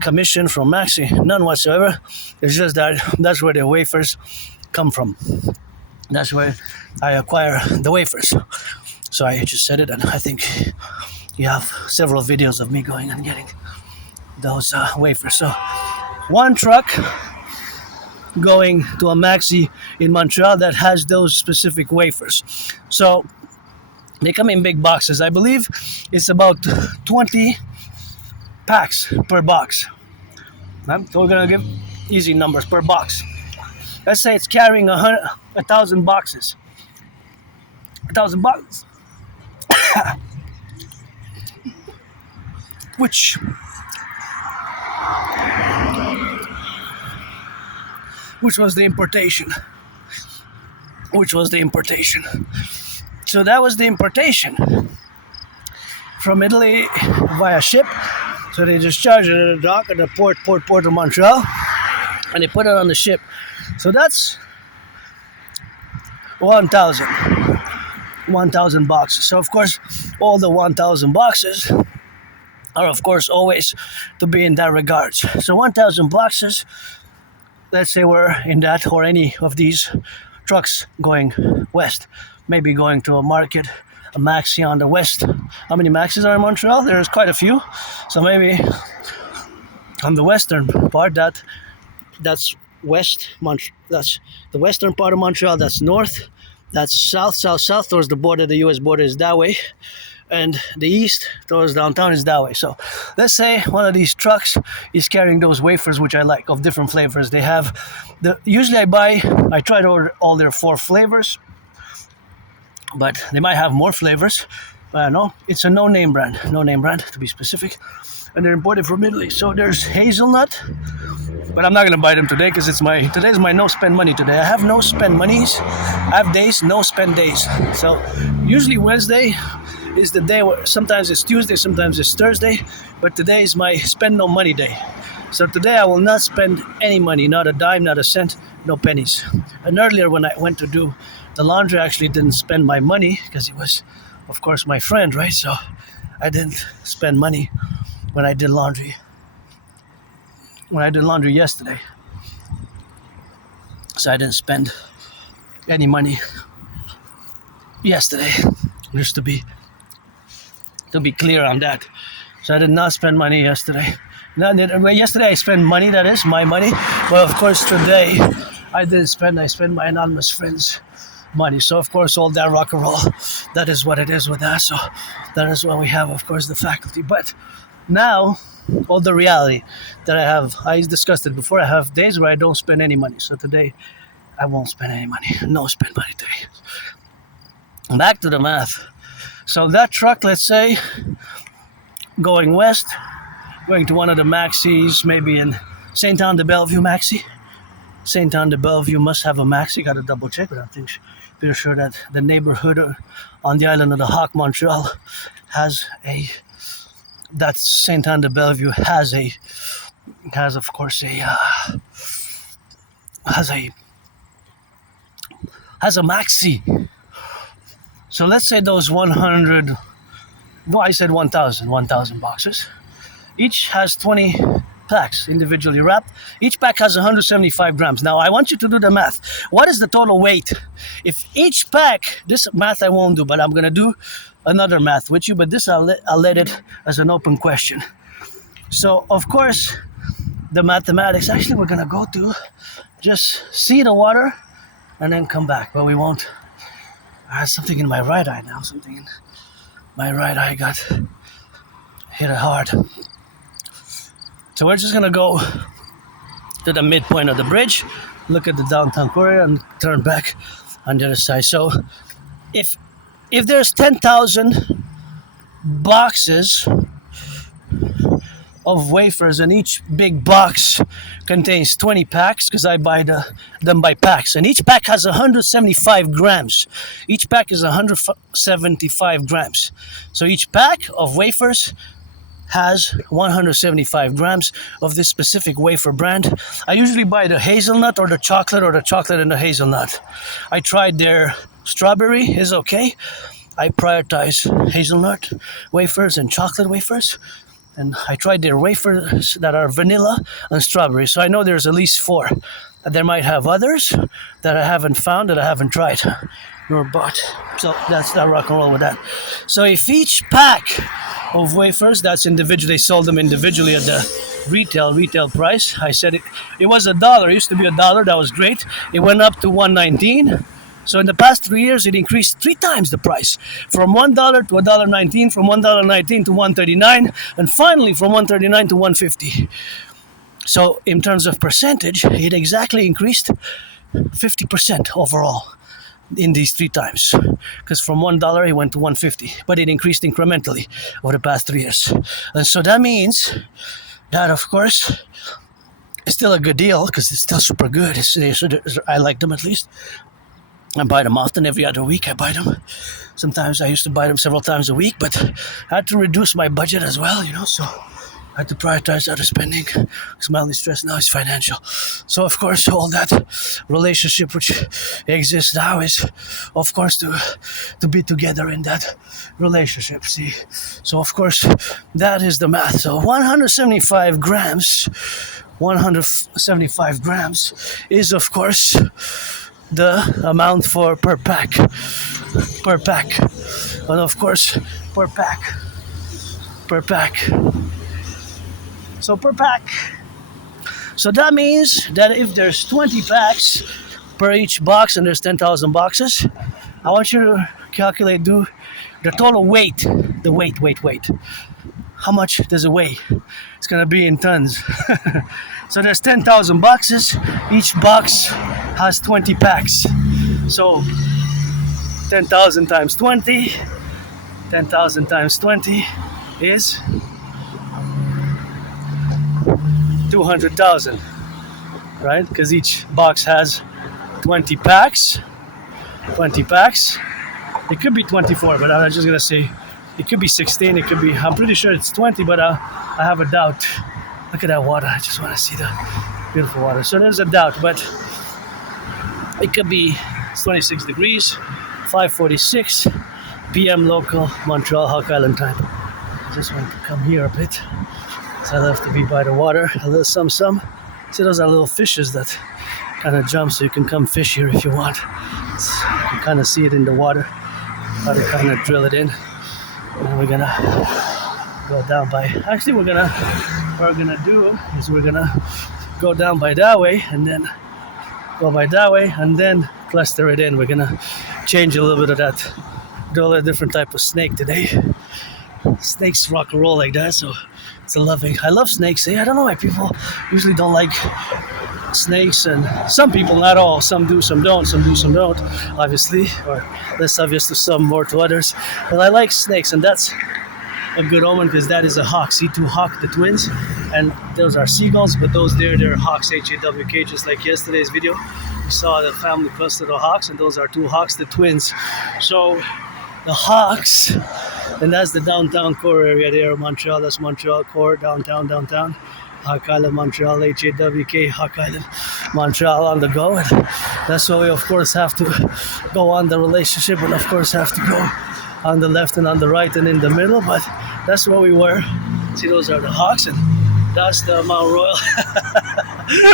commission from Maxi, none whatsoever. It's just that that's where the wafers come from. That's where I acquire the wafers. So I just said it, and I think you have several videos of me going and getting those wafers. So one truck going to a Maxi in Montreal that has those specific wafers. So they come in big boxes. I believe it's about 20 packs per box. So we're gonna give easy numbers per box. Let's say it's carrying 1,000 boxes. 1,000 boxes. Which was the importation. So that was the importation from Italy via ship. So they just charge it at a dock at the port of Montreal, and they put it on the ship. So that's 1,000 boxes. So of course, all the 1,000 boxes are of course always to be in that regards. So 1,000 boxes, let's say we're in that, or any of these trucks going west, maybe going to a market, a Maxi on the west. How many Maxis are in Montreal? There's quite a few. So maybe on the western part, that's west. That's the western part of Montreal. That's north. That's south towards the border. The U.S. border is that way, and the east towards downtown is that way. So let's say one of these trucks is carrying those wafers, which I like, of different flavors. They have usually I try to order all their 4 flavors, but they might have more flavors. I don't know. It's a no-name brand to be specific, and they're imported from Italy. So there's hazelnut, but I'm not gonna buy them today because today's my no spend money today. I have no spend monies. I have days, no spend days. So usually Wednesday is the day where sometimes it's Tuesday, sometimes it's Thursday, but today is my spend no money day. So today I will not spend any money, not a dime, not a cent, no pennies. And earlier when I went to do the laundry, I actually didn't spend my money because it was, of course, my friend, right? So I didn't spend money when I did laundry. Yesterday. So I didn't spend any money yesterday, just to be clear on that. So I did not spend money yesterday. Yesterday I spent money, that is my money. Well, of course today I spend my anonymous friends' money. So of course all that rock and roll, that is what it is with that. So that is why we have, of course, the faculty. But now, all the reality that I discussed it before, I have days where I don't spend any money. So today I won't spend any money. No spend money today. Back to the math. So that truck, let's say, going west, going to one of the maxis, maybe in St. Anne de Bellevue maxi. St. Anne de Bellevue must have a maxi. Got to double check, but I think pretty sure that the neighborhood on the island of the Hawk, Montreal, has a. That St. Anne de Bellevue has of course has a maxi. So let's say those 100. No, I said 1,000 boxes. Each has 20 packs individually wrapped. Each pack has 175 grams. Now I want you to do the math. What is the total weight? If each pack, this math I won't do, but I'm gonna do another math with you. But this I'll let it as an open question. So of course, the mathematics. Actually, we're gonna go to just see the water and then come back. But we won't. I have something in my right eye now. Something in my right eye got hit hard. So we're just gonna go to the midpoint of the bridge, look at the downtown corridor, and turn back on the other side. So if there's 10,000 boxes of wafers and each big box contains 20 packs, because I buy them by packs, and each pack has 175 grams. Each pack is 175 grams. So each pack of wafers has 175 grams of this specific wafer brand. I usually buy the hazelnut or the chocolate and the hazelnut. I tried their strawberry, is okay. I prioritize hazelnut wafers and chocolate wafers. And I tried their wafers that are vanilla and strawberry. So I know there's at least 4. There might have others that I haven't found, that I haven't tried nor bought. So that's that rock and roll with that. So if each pack of wafers, that's individually, they sold them individually at the retail price. I said it was $1. It used to be $1. That was great. It went up to $1.19. So in the past 3 years, it increased 3 times the price, from $1 to $1.19, from $1.19 to $1.39, and finally from $1.39 to $1.50. So in terms of percentage, it exactly increased 50% overall in these 3 times, because from $1 it went to $1.50, but it increased incrementally over the past 3 years. And so that means that, of course, it's still a good deal, because it's still super good. I like them at least. I buy them often, every other week I buy them. Sometimes I used to buy them several times a week, but I had to reduce my budget as well, so I had to prioritize other spending, because my only stress now is financial. So of course, all that relationship which exists now is, of course, to be together in that relationship, see. So of course, that is the math. So 175 grams is, of course, the amount for per pack, and of course per pack. So per pack. So that means that if there's 20 packs per each box and there's 10,000 boxes, I want you to do the total weight, the weight. How much does it weigh? It's gonna be in tons. So there's 10,000 boxes. Each box has 20 packs. So 10,000 times 20. 10,000 times 20 is 200,000, right? Because each box has 20 packs. 20 packs. It could be 24, but I'm just gonna say it could be 16. It could be. I'm pretty sure it's 20, but I have a doubt. Look at that water. I just want to see the beautiful water. So there's a doubt, but it could be 26 degrees, 5:46 p.m. local Montreal Hawk Island time. I just want to come here a bit. So I love to be by the water. A little some. See, those are little fishes that kind of jump, so you can come fish here if you want. You can kind of see it in the water. How to kind of drill it in. And we're gonna go down by. Actually, what we're gonna do is we're gonna go down by that way, and then go by that way, and then cluster it in. We're gonna change a little bit of that. Do a different type of snake today. Snakes rock and roll like that, so it's a loving. I love snakes. I don't know why people usually don't like snakes, and some people, not all. Some do, some don't. Some do, some don't. Obviously, or less obvious to some, more to others. But I like snakes, and that's a good omen because that is a hawk. See, two hawk, the twins, and those are seagulls, but those there, they're hawks, H-A-W-K, just like yesterday's video. We saw the family cluster of hawks, and those are two hawks, the twins. So the hawks, and that's the downtown core area there, Montreal. That's Montreal core, downtown. Hawk Island, Montreal, H-A-W-K, Hawk Island, Montreal on the go. And that's why we, of course, have to go on the relationship, and of course have to go on the left and on the right and in the middle, but that's where we were. See, those are the hawks, and that's the Mount Royal.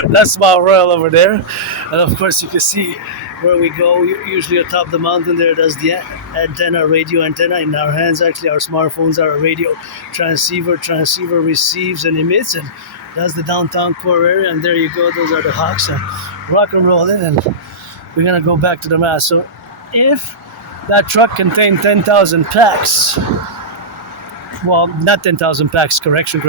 That's Mount Royal over there. And of course, you can see where we go, usually atop the mountain there. That's the antenna, radio antenna in our hands. Actually, our smartphones are a radio transceiver. Transceiver receives and emits, and that's the downtown core area. And there you go, those are the hawks. And rock and rolling, and we're gonna go back to the mass. So if that truck contained 10,000 packs, well, not 10,000 packs, correction,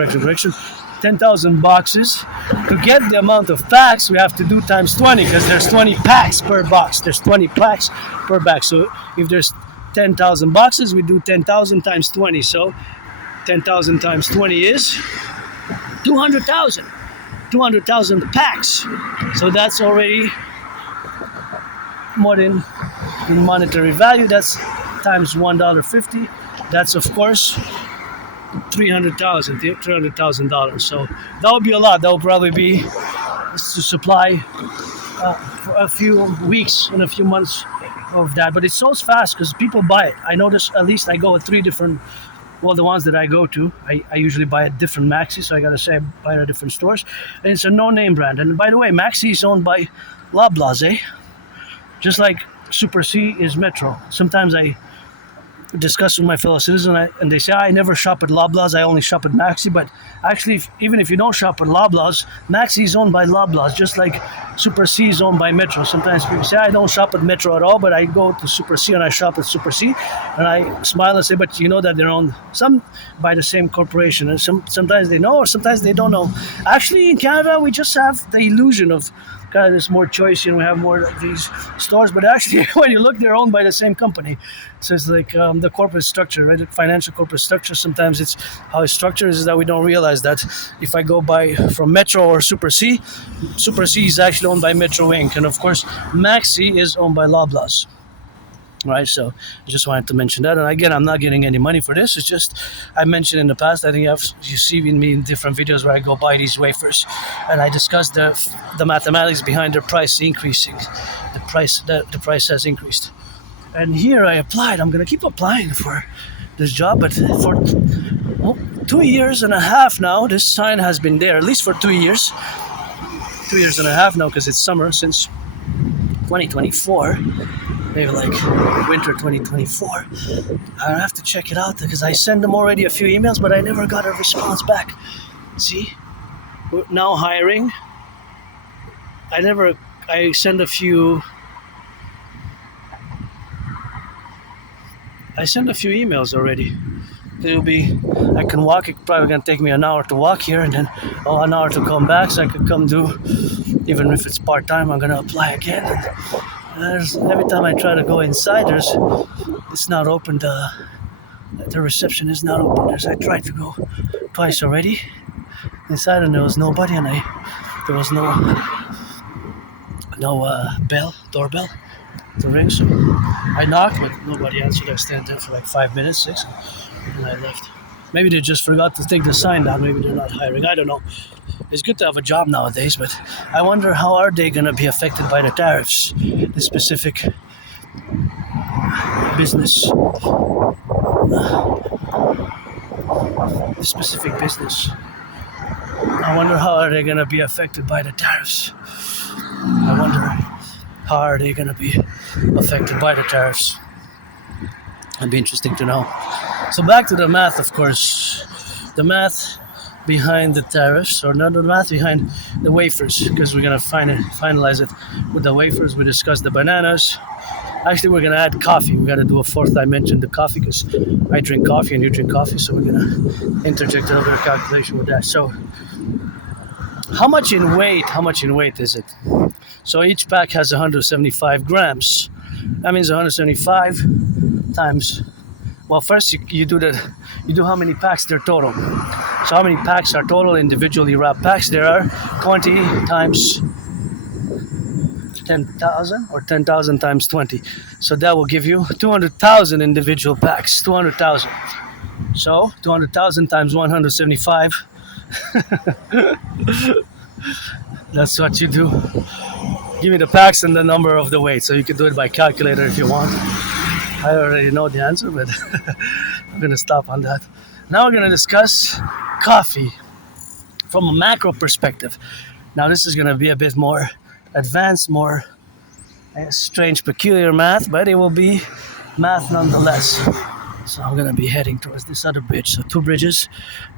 10,000 boxes. To get the amount of packs, we have to do times 20 because there's 20 packs per box. There's 20 packs per bag. So if there's 10,000 boxes, we do 10,000 times 20. So 10,000 times 20 is 200,000. 200,000 packs. So that's already more than in monetary value. That's times $1.50. That's, of course, $300,000. So that would be a lot. That would probably be to supply for a few weeks and a few months of that. But it sells fast because people buy it. I notice, at least I go with 3 different, well, the ones that I go to, I usually buy at different Maxi, so I gotta say I buy at different stores. And it's a no-name brand. And by the way, Maxi is owned by Loblaws, just like Super C is Metro. Sometimes I discuss with my fellow citizens, and they say, I never shop at Loblaws, I only shop at Maxi. But actually, even if you don't shop at Loblaws, Maxi is owned by Loblaws, just like Super C is owned by Metro. Sometimes people say, I don't shop at Metro at all, but I go to Super C and I shop at Super C. And I smile and say, but you know that they're owned some by the same corporation. And sometimes they know, or sometimes they don't know. Actually, in Canada, we just have the illusion of God, there's more choice and we have more of these stores, but actually when you look, they're owned by the same company. So it's like the corporate structure, right? The financial corporate structure, sometimes it's how it's structured is that we don't realize that if I go buy from Metro or Super C is actually owned by Metro Inc. And of course, Maxi is owned by Loblaws. Right, so I just wanted to mention that. And again, I'm not getting any money for this. It's just, I mentioned in the past, I think you see me in different videos where I go buy these wafers and I discuss the mathematics behind their price increasing. The price has increased. And here I applied. I'm going to keep applying for this job, but for 2 years and a half now, this sign has been there, at least for 2 years. 2 years and a half now, because it's summer since 2024. Maybe like winter 2024. I have to check it out because I sent them already a few emails, but I never got a response back. See, we're now hiring. I sent a few emails already. I can walk. It's probably gonna take me an hour to walk here, and then an hour to come back, so I could come do, even if it's part-time, I'm gonna apply again. And every time I try to go inside, it's not open. The reception is not open. I tried to go twice already inside, and there was nobody, and there was no doorbell to ring. So I knocked, but nobody answered. I stayed there for like 5 minutes, 6, and I left. Maybe they just forgot to take the sign down. Maybe they're not hiring. I don't know. It's good to have a job nowadays, but I wonder how are they going to be affected by the tariffs, the specific business. I wonder how are they going to be affected by the tariffs. I wonder how are they going to be affected by the tariffs. It'd be interesting to know. So back to the math, of course. The math behind the tariffs, or not the math, behind the wafers, because we're gonna finalize it with the wafers. We discussed the bananas. Actually, we're gonna add coffee. We gotta do a fourth dimension, the coffee, because I drink coffee and you drink coffee, so we're gonna interject a little bit of calculation with that. So, how much in weight? How much in weight is it? So each pack has 175 grams. That means 175 times. Well, first you do how many packs there total. So how many packs are total individually wrapped packs? There are 20 times 10,000, or 10,000 times 20. So that will give you 200,000 individual packs. 200,000. So 200,000 times 175. That's what you do. Give me the packs and the number of the weight. So you can do it by calculator if you want. I already know the answer, but I'm going to stop on that. Now we're going to discuss coffee from a macro perspective. Now this is going to be a bit more advanced, more strange, peculiar math, but it will be math nonetheless. So I'm going to be heading towards this other bridge. So 2 bridges.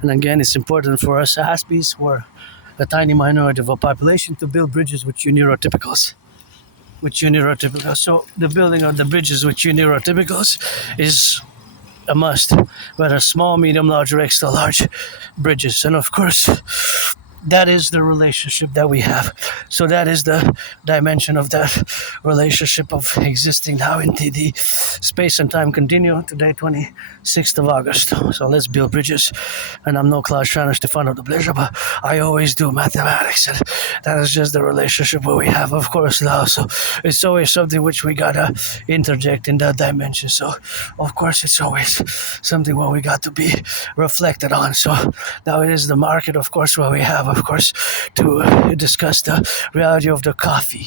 And again, it's important for us Aspies, who are a tiny minority of our population, to build bridges with you neurotypicals. So the building of the bridges with you neurotypicals is a must, whether small, medium, large, or extra large bridges. And of course, that is the relationship that we have. So that is the dimension of that relationship of existing now in the space and time continuum. Today, 26th of August. So let's build bridges. And I'm no Klaus Schreiner, Stefano de Pleasure, but I always do mathematics. And that is just the relationship where we have, of course, now. So it's always something which we gotta interject in that dimension. So, of course, it's always something where we got to be reflected on. So now it is the market, of course, where we have, of course, to discuss the reality of the coffee.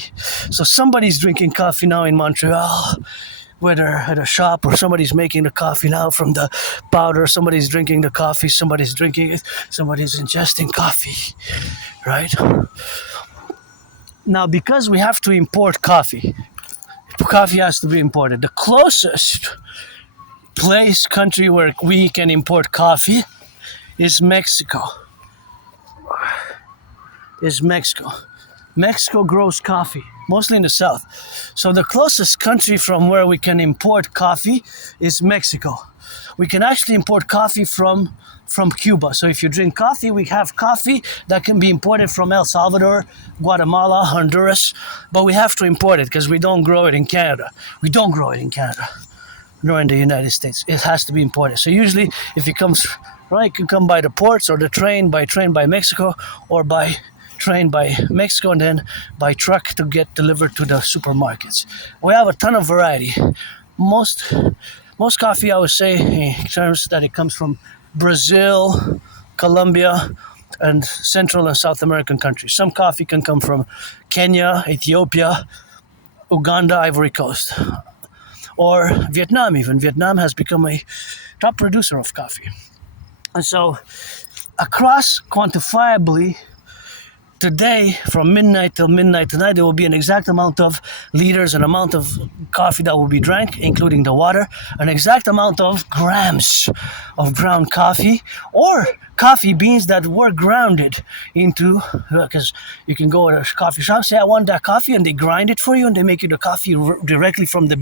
So somebody's drinking coffee now in Montreal, whether at a shop or somebody's making the coffee now from the powder, somebody's drinking the coffee, somebody's drinking it, somebody's ingesting coffee, right? Now, because we have to import coffee has to be imported. The closest country where we can import coffee is Mexico. Mexico grows coffee, mostly in the south. So the closest country from where we can import coffee is Mexico. We can actually import coffee from Cuba. So if you drink coffee, we have coffee that can be imported from El Salvador, Guatemala, Honduras, but we have to import it because we don't grow it in Canada. Nor in the United States. It has to be imported. So usually if it comes, right, it can come by the ports, or the train by Mexico, or by train by Mexico, and then by truck to get delivered to the supermarkets. We have a ton of variety. Most coffee, I would say, in terms that it comes from Brazil, Colombia, and Central and South American countries. Some coffee can come from Kenya, Ethiopia, Uganda, Ivory Coast, or Vietnam even. Vietnam has become a top producer of coffee. And so, across quantifiably, today, from midnight till midnight tonight, there will be an exact amount of liters, an amount of coffee that will be drank, including the water, an exact amount of grams of ground coffee, or coffee beans that were grounded into, because you can go to a coffee shop, say I want that coffee, and they grind it for you, and they make you the coffee directly from the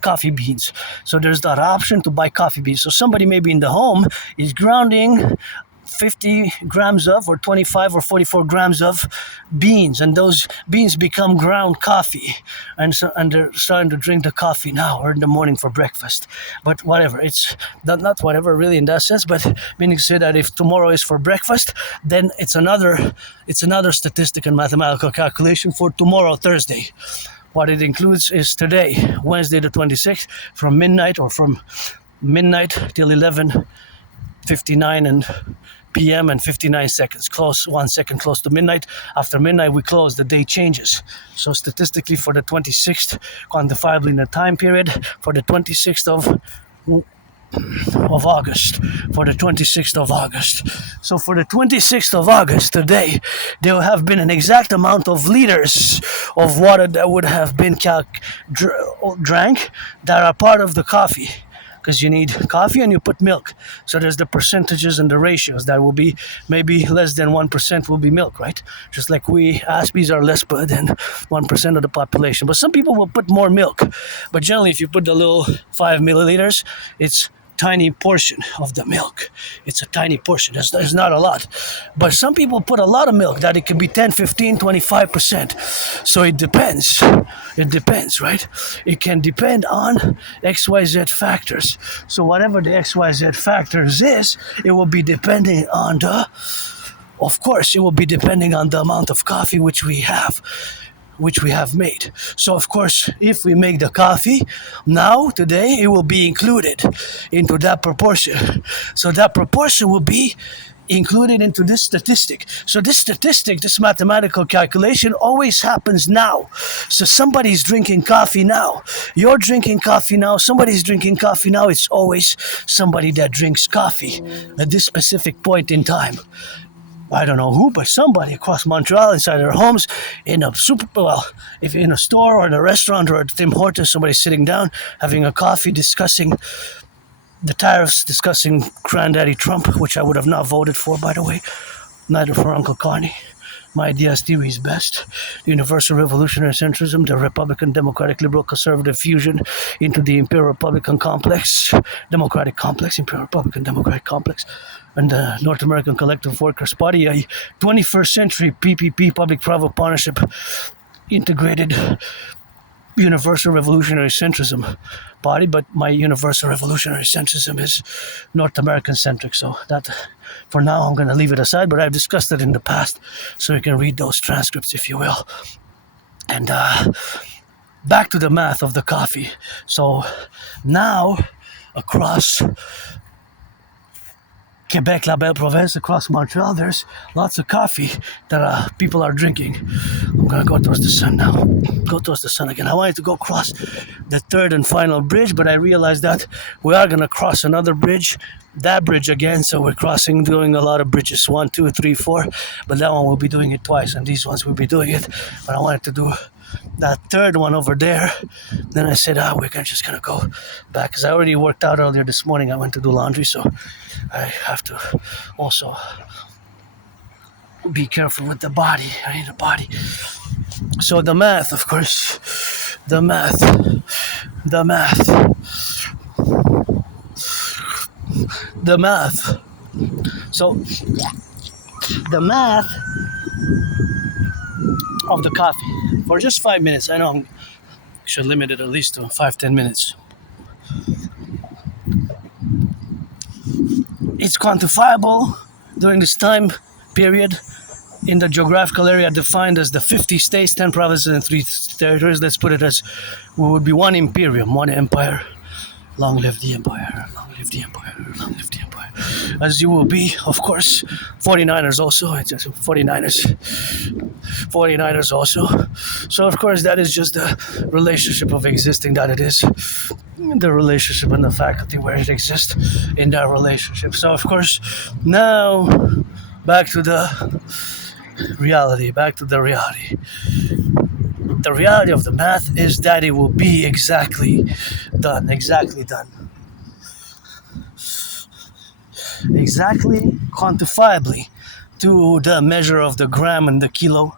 coffee beans. So there's that option to buy coffee beans. So somebody maybe in the home is grounding 50 grams of, or 25 or 44 grams of beans, and those beans become ground coffee, and they're starting to drink the coffee now, or in the morning for breakfast. But whatever, it's not whatever really in that sense, but meaning to say that if tomorrow is for breakfast, then it's another statistic and mathematical calculation for tomorrow, Thursday. What it includes is today, Wednesday the 26th, from midnight till 11:59 and p.m. and 59 seconds. Close, 1 second close to midnight. After midnight, we close. The day changes. So statistically, for the 26th, quantifiably in the time period, for the 26th of August. So for the 26th of August, today, there will have been an exact amount of liters of water that would have been drank that are part of the coffee. because you need coffee and you put milk. So there's the percentages and the ratios that will be maybe less than 1% will be milk, right? Just like we Aspies are less than 1% of the population. But some people will put more milk. But generally, if you put the little 5 milliliters, it's tiny portion of the milk. It's a tiny portion. There's not a lot. But some people put a lot of milk that it can be 10, 15, 25%. So it depends. It depends, right? It can depend on XYZ factors. So whatever the XYZ factors is, it will be depending on of course, it will be depending on the amount of coffee which we have made. So of course, if we make the coffee now, today, it will be included into that proportion. So that proportion will be included into this statistic. So this statistic, this mathematical calculation always happens now. So somebody's drinking coffee now. You're drinking coffee now. Somebody's drinking coffee now. It's always somebody that drinks coffee at this specific point in time. I don't know who, but somebody across Montreal inside their homes, in a if in a store or in a restaurant or at Tim Hortons, somebody sitting down having a coffee, discussing the tariffs, discussing Granddaddy Trump, which I would have not voted for, by the way, neither for Uncle Connie. My idea is theory's best. The universal revolutionary centrism, the Republican, Democratic, Liberal, Conservative fusion into the Imperial Republican complex, Democratic complex, Imperial Republican, Democratic complex, and the North American Collective Workers' Party, a 21st century PPP, public-private partnership, integrated universal revolutionary centrism party, but my universal revolutionary centrism is North American centric, so that for now I'm going to leave it aside, but I've discussed it in the past, so you can read those transcripts if you will. And back to the math of the coffee. So now across Quebec, La Belle Province, across Montreal, there's lots of coffee that people are drinking. I'm going to go towards the sun now. Go towards the sun again. I wanted to go across the third and final bridge, but I realized that we are going to cross another bridge, that bridge again, so we're doing a lot of bridges, 1, 2, 3, 4, but that one we'll be doing it twice, and these ones we'll be doing it, but I wanted to do that third one over there. Then I said, we're just gonna go back, because I already worked out earlier this morning. I went to do laundry, so I have to also be careful with the body. I need a body. So the math, of course, the math. So the math of the coffee for just 5 minutes. I know I should limit it at least to 5-10 minutes. It's quantifiable during this time period in the geographical area defined as the 50 states, 10 provinces, and 3 territories. Let's put it as we would be one imperium, one empire. Long live the empire, long live the empire, long live the empire. As you will be, of course, 49ers also. It's just 49ers also. So, of course, that is just the relationship of existing that it is. The relationship and the faculty where it exists in that relationship. So, of course, now back to the reality. The reality of the math is that it will be exactly done. Exactly quantifiably to the measure of the gram and the kilo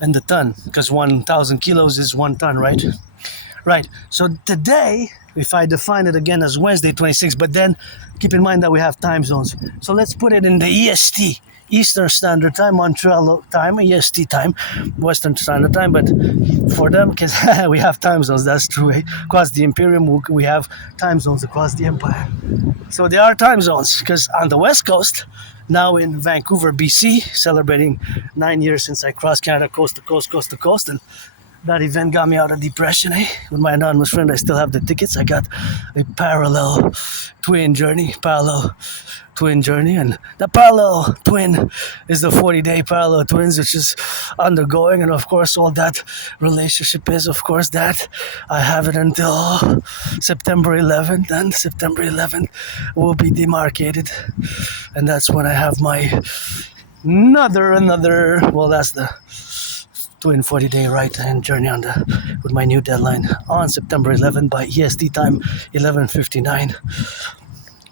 and the ton, because 1,000 kilos is 1 ton, right? Right. So today, if I define it again as Wednesday 26, but then keep in mind that we have time zones. So let's put it in the EST, Eastern Standard Time, Montreal time, EST time, Western Standard Time, but for them, because we have time zones, that's true. Eh? Across the Imperium, we have time zones across the Empire. So there are time zones, because on the West Coast, now in Vancouver, BC, celebrating 9 years since I crossed Canada coast to coast, and that event got me out of depression, eh? With my anonymous friend, I still have the tickets. I got a parallel twin journey, and the parallel twin is the 40-day parallel twins, which is undergoing, and of course, all that relationship is, of course, that I have it until September 11th, and September 11th will be demarcated, and that's when I have my another, well, that's the 240-day ride and journey with my new deadline on September 11 by EST time, 11:59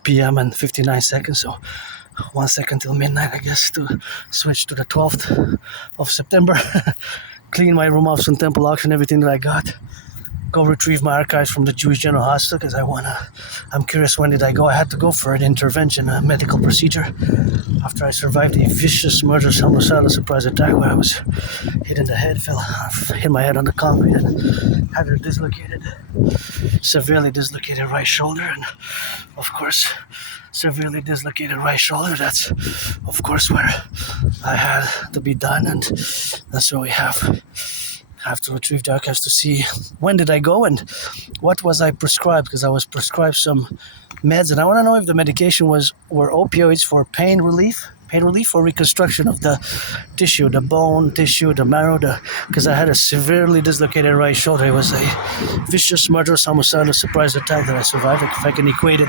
p.m. and 59 seconds. So 1 second till midnight, I guess, to switch to the 12th of September. Clean my room off some temple auction, everything that I got. Go retrieve my archives from the Jewish General Hospital because I'm curious, when did I go? I had to go for an intervention, a medical procedure, after I survived a vicious murderous homicidal surprise attack where I was hit in the head, hit my head on the concrete and had a severely dislocated right shoulder, and of course, severely dislocated right shoulder. That's of course where I had to be done, and that's what we have to retrieve the archives to see when did I go and what was I prescribed, because I was prescribed some meds, and I want to know if the medication were opioids for pain relief or reconstruction of the tissue, the bone tissue, the marrow, because I had a severely dislocated right shoulder. It was a vicious murderous homicidal surprise attack that I survived. If I can equate it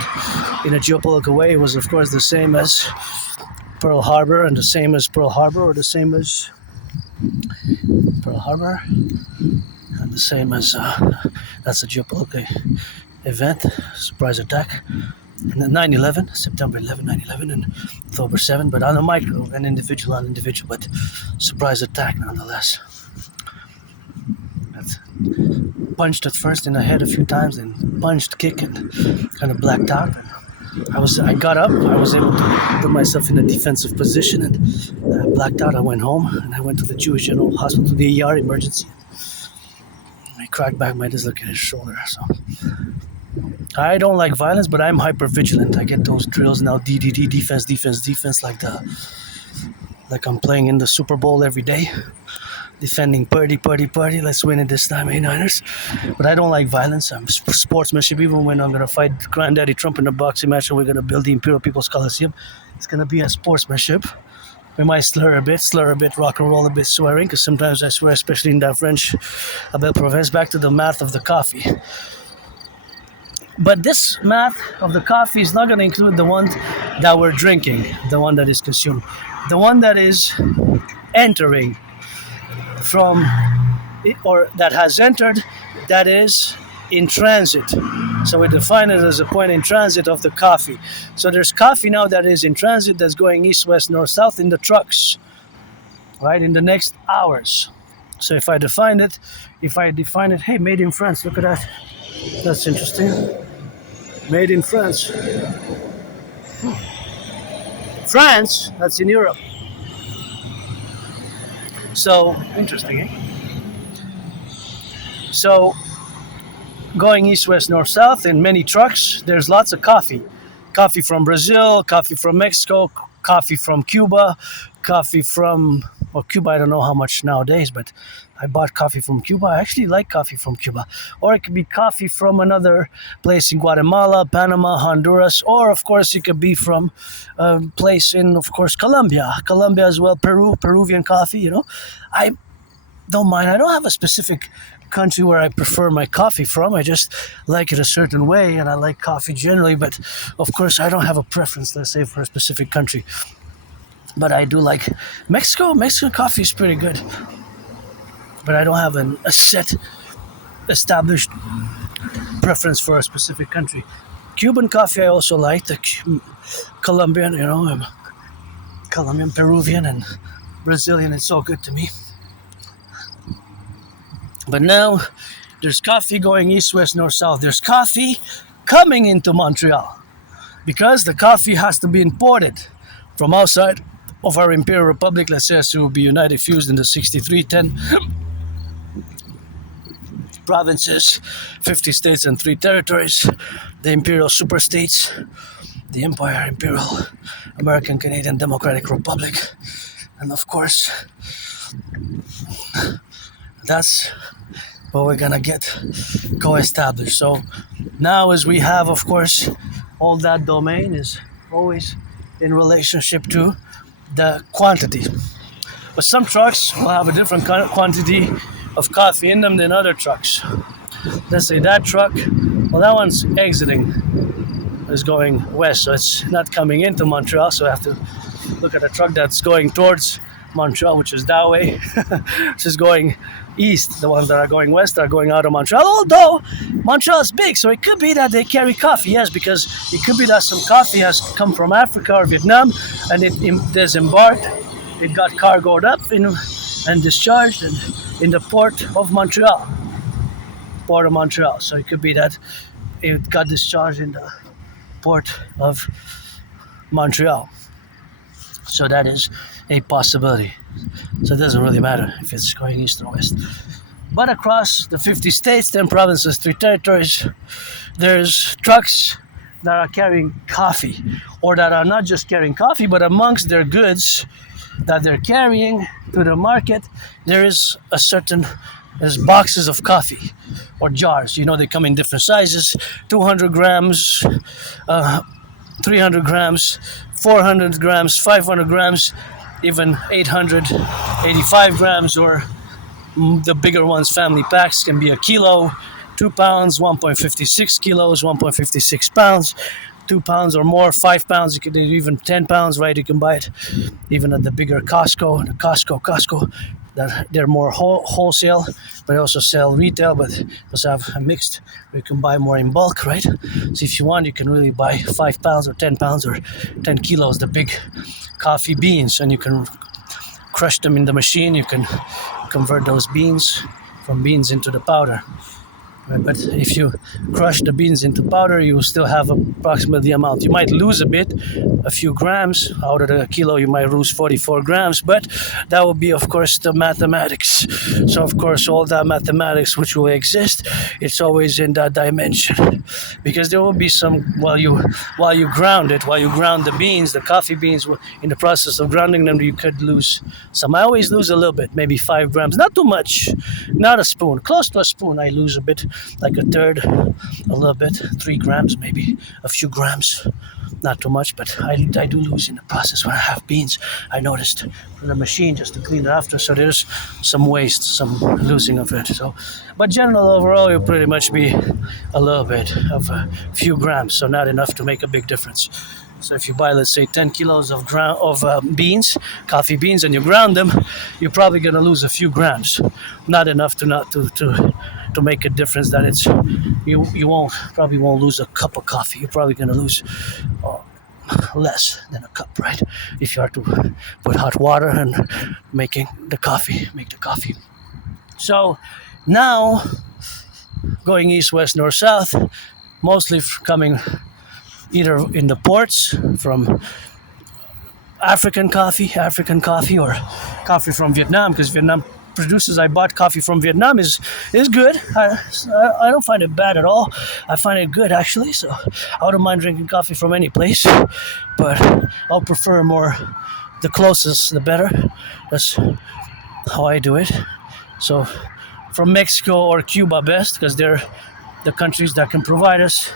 in a geopolitical way, it was of course the same as Pearl Harbor, and the same as Pearl Harbor, or the same as Pearl Harbor, and the same as that's a geopolitical event, surprise attack, and then 9/11, September 11, 9/11, and October 7, but on a micro, an individual, but surprise attack nonetheless. That's punched at first in the head a few times, and punched, kick, and kind of blacked out. And I got up, I was able to put myself in a defensive position, and I blacked out. I went home, and I went to the Jewish General Hospital, to the ER emergency. I cracked back my dislocated shoulder. So I don't like violence, but I'm hyper vigilant. I get those drills now, dedie, defense, like I'm playing in the Super Bowl every day. Defending party, let's win it this time, Niners. But I don't like violence. I'm sportsmanship. Even when I'm going to fight Granddaddy Trump in a boxing match and we're going to build the Imperial People's Coliseum, it's going to be a sportsmanship. We might slur a bit, rock and roll a bit, swearing, because sometimes I swear, especially in that French appel province. Back to the math of the coffee. But this math of the coffee is not going to include the one that we're drinking, the one that is consumed, the one that is entering from, or that has entered, that is in transit. So we define it as a point in transit of the coffee. So there's coffee now that is in transit, that's going east, west, north, south in the trucks, right, in the next hours. So if I define it, hey, made in France, look at that. That's interesting. Made in France. France, that's in Europe. So, interesting, eh? So, going east, west, north, south in many trucks, there's lots of coffee. Coffee from Brazil, coffee from Mexico, coffee from Cuba, coffee from, well, Cuba, I don't know how much nowadays, but I bought coffee from Cuba. I actually like coffee from Cuba. Or it could be coffee from another place in Guatemala, Panama, Honduras, or of course it could be from a place in, of course, Colombia as well, Peruvian coffee, I don't mind. I don't have a specific country where I prefer my coffee from. I just like it a certain way, and I like coffee generally, but of course I don't have a preference, let's say, for a specific country. But I do like Mexico. Mexican coffee is pretty good. But I don't have a set established preference for a specific country. Cuban coffee I also like, the Colombian, Colombian, Peruvian, and Brazilian, it's all good to me. But now, there's coffee going east, west, north, south. There's coffee coming into Montreal, because the coffee has to be imported from outside of our Imperial Republic, let's say, as to be united, fused in the 6310 provinces, 50 states and 3 territories, the Imperial Superstates, the Empire, Imperial, American, Canadian, Democratic Republic, and of course, that's what we're gonna get co-established. So now, as we have, of course, all that domain is always in relationship to the quantity. But some trucks will have a different quantity of coffee in them than other trucks. Let's say that truck, well, that one's exiting, is going west, so it's not coming into Montreal, so I have to look at a truck that's going towards Montreal, which is that way, which is going east. The ones that are going west are going out of Montreal. Although Montreal is big, so it could be that they carry coffee. Yes, because it could be that some coffee has come from Africa or Vietnam, and it disembarked. It got cargoed up and discharged in the port of Montreal. So it could be that it got discharged in the port of Montreal. So that is a possibility. So it doesn't really matter if it's going east or west. But across the 50 states, 10 provinces, 3 territories, there's trucks that are carrying coffee, or that are not just carrying coffee, but amongst their goods that they're carrying to the market, there's boxes of coffee or jars. They come in different sizes: 200 grams, 300 grams, 400 grams, 500 grams, even 885 grams, or the bigger ones, family packs, can be a kilo, 2 pounds, 1.56 kilos, 1.56 pounds, 2 pounds or more, 5 pounds, you could do even 10 pounds, right? You can buy it even at the bigger Costco, that they're more wholesale, but they also sell retail, but also have a mixed, where you can buy more in bulk, right? So if you want, you can really buy 5 pounds or 10 pounds or 10 kilos, the big coffee beans, and you can crush them in the machine. You can convert those beans from beans into the powder. Right? But if you crush the beans into powder, you will still have approximately the amount. You might lose a bit, a few grams. Out of the kilo, you might lose 44 grams, but that will be, of course, the mathematics. So, of course, all that mathematics which will exist, it's always in that dimension. Because there will be some, while you ground the beans, the coffee beans, in the process of grounding them, you could lose some. I always lose a little bit, maybe 5 grams. Not too much, not a spoon. Close to a spoon, I lose a bit. Like a third, a little bit, 3 grams, maybe a few grams, not too much, but I do lose in the process when I have beans. I noticed with the machine just to clean it after, so there's some waste, some losing of it. So, but general overall, you'll pretty much be a little bit of a few grams, so not enough to make a big difference. So if you buy, let's say, 10 kilos of beans, coffee beans, and you ground them, you're probably going to lose a few grams. Not enough to make a difference that it's you probably won't lose a cup of coffee. You're probably going to lose less than a cup, right? If you are to put hot water and make the coffee. So now going east, west, north, south, mostly coming either in the ports from African coffee or coffee from Vietnam, because Vietnam produces. I bought coffee from Vietnam is good. I don't find it bad at all. I find it good, actually, so I don't mind drinking coffee from any place, but I'll prefer more the closest the better. That's how I do it. So from Mexico or Cuba best, because they're the countries that can provide us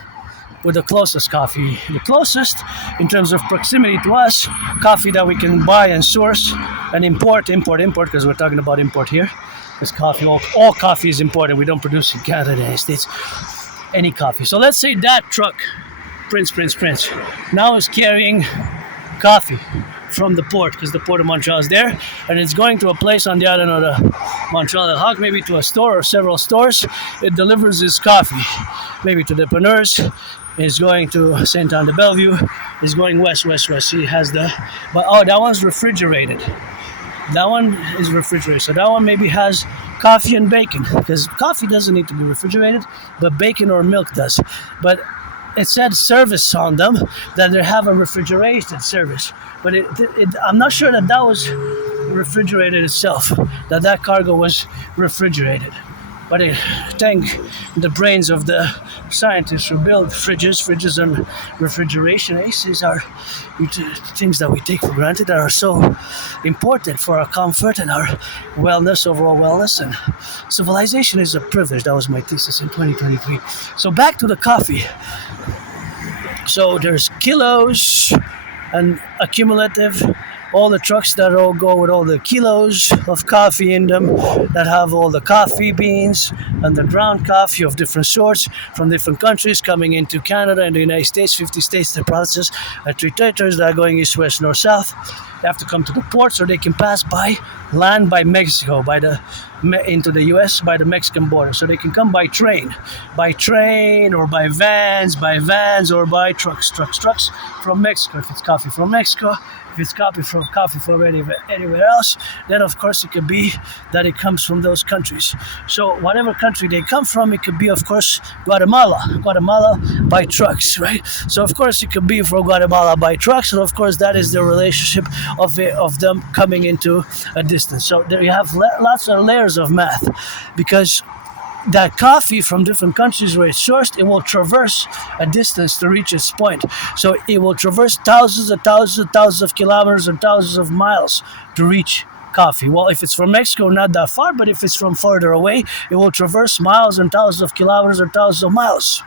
with the closest coffee, the closest in terms of proximity to us, coffee that we can buy and source and import, because we're talking about import here, because coffee, all coffee is imported. We don't produce in Canada, the United States, any coffee. So let's say that truck, Prince, now is carrying coffee from the port, because the port of Montreal is there, and it's going to a place on the island of the Montreal Hawk, maybe to a store or several stores. It delivers his coffee, maybe to the depanneurs. Is going to St. Anne de Bellevue. Is going west. He has that one's refrigerated. That one is refrigerated. So that one maybe has coffee and bacon, because coffee doesn't need to be refrigerated, but bacon or milk does. But it said service on them, that they have a refrigerated service. But I'm not sure that was refrigerated itself, that cargo was refrigerated. But I thank the brains of the scientists who build fridges and refrigeration. These are things that we take for granted that are so important for our comfort and our wellness, overall wellness. And civilization is a privilege. That was my thesis in 2023. So back to the coffee. So there's kilos and accumulative, all the trucks that all go with all the kilos of coffee in them, that have all the coffee beans and the ground coffee of different sorts from different countries coming into Canada and the United States, 50 states, the provinces, and 3 territories that are going east, west, north, south. They have to come to the ports, or they can pass by land by Mexico, into the U.S. by the Mexican border. So they can come by train, or by vans, or by trucks from Mexico. If it's coffee from Mexico, if it's coffee from anywhere else, then of course it could be that it comes from those countries. So whatever country they come from, it could be of course Guatemala by trucks, right? So of course it could be from Guatemala by trucks, and of course that is the relationship of them coming into a distance. So there you have lots of layers of math, because that coffee from different countries where it's sourced, it will traverse a distance to reach its point. So it will traverse thousands of kilometers and thousands of miles to reach coffee. Well, if it's from Mexico, not that far, but if it's from further away, it will traverse miles and thousands of kilometers or thousands of miles.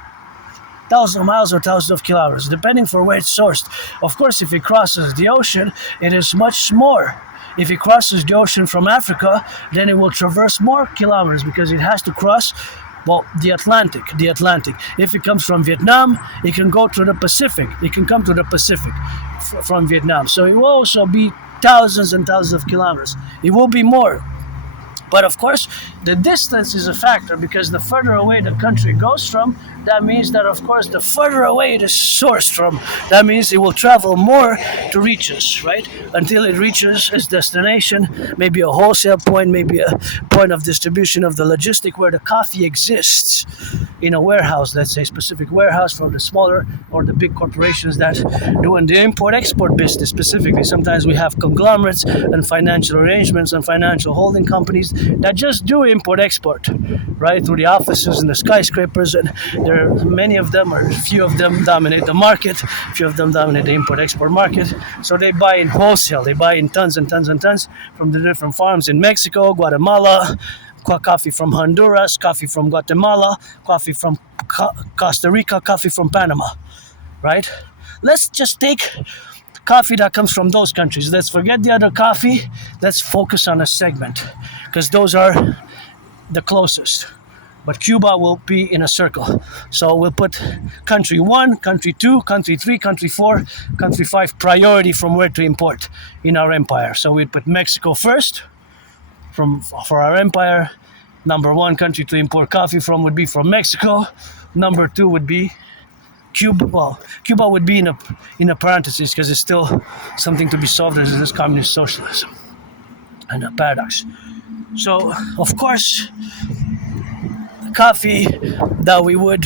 Thousands of miles or thousands of kilometers, depending for where it's sourced. Of course, if it crosses the ocean, it is much more. If it crosses the ocean from Africa, then it will traverse more kilometers, because it has to cross, the Atlantic. If it comes from Vietnam, it can go to the Pacific. It can come to the Pacific from Vietnam. So it will also be thousands and thousands of kilometers. It will be more. But of course, the distance is a factor, because the further away the country goes from, that means that of course the further away it is sourced from, that means it will travel more to reach us, right? Until it reaches its destination, maybe a wholesale point, maybe a point of distribution of the logistic where the coffee exists in a warehouse, let's say specific warehouse for the smaller or the big corporations that doing the import-export business specifically. Sometimes we have conglomerates and financial arrangements and financial holding companies that just do import-export, right, through the offices and the skyscrapers, and there are many of them, or a few of them dominate the market, a few of them dominate the import-export market. So they buy in wholesale, they buy in tons and tons and tons from the different farms in Mexico, Guatemala, coffee from Honduras, coffee from Guatemala, coffee from Costa Rica, coffee from Panama, right? Let's just take coffee that comes from those countries. Let's forget the other coffee. Let's focus on a segment, because those are the closest. But Cuba will be in a circle. So we'll put country 1, country 2, country 3, country 4, country 5 priority from where to import in our empire. So we'd put Mexico first for our empire. Number 1 country to import coffee from would be from Mexico. Number 2 would be Cuba. Well, Cuba would be in a parenthesis, because it's still something to be solved. There's this communist socialism and a paradox. So, of course, coffee that we would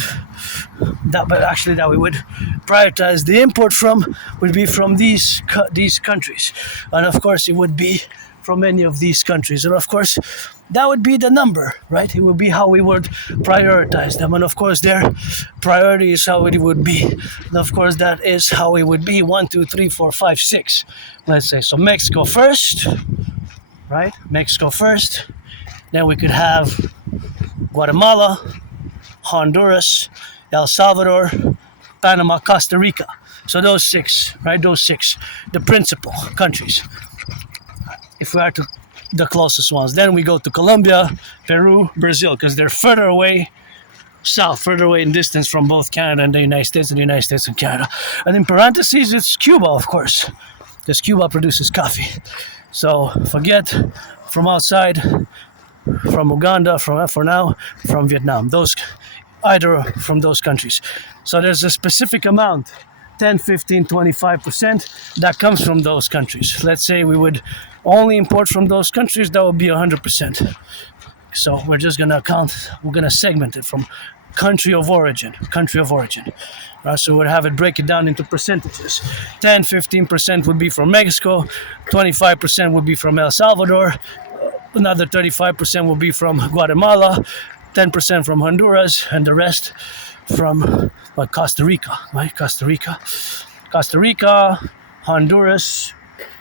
prioritize the import from would be from these countries, and of course it would be from any of these countries, and of course that would be the number, right? It would be how we would prioritize them, and of course their priority is how it would be, and of course that is how it would be 1, 2, 3, 4, 5, 6, let's say. So Mexico first, right? Mexico first. Then we could have Guatemala, Honduras, El Salvador, Panama, Costa Rica. So those 6, right? Those 6, the principal countries. If we are to the closest ones, then we go to Colombia, Peru, Brazil, because they're further away south, further away in distance from both Canada and the United States, and the United States and Canada. And in parentheses, it's Cuba, of course, because Cuba produces coffee. So forget from outside, from Uganda, for now, from Vietnam, either from those countries. So there's a specific amount, 10, 15, 25% that comes from those countries. Let's say we would only import from those countries, that would be 100%. So we're just going to segment it from country of origin. Right, so we'd have it, break it down into percentages. 10, 15% would be from Mexico, 25% would be from El Salvador, another 35% will be from Guatemala, 10% from Honduras, and the rest from Costa Rica, right? Costa Rica, Honduras,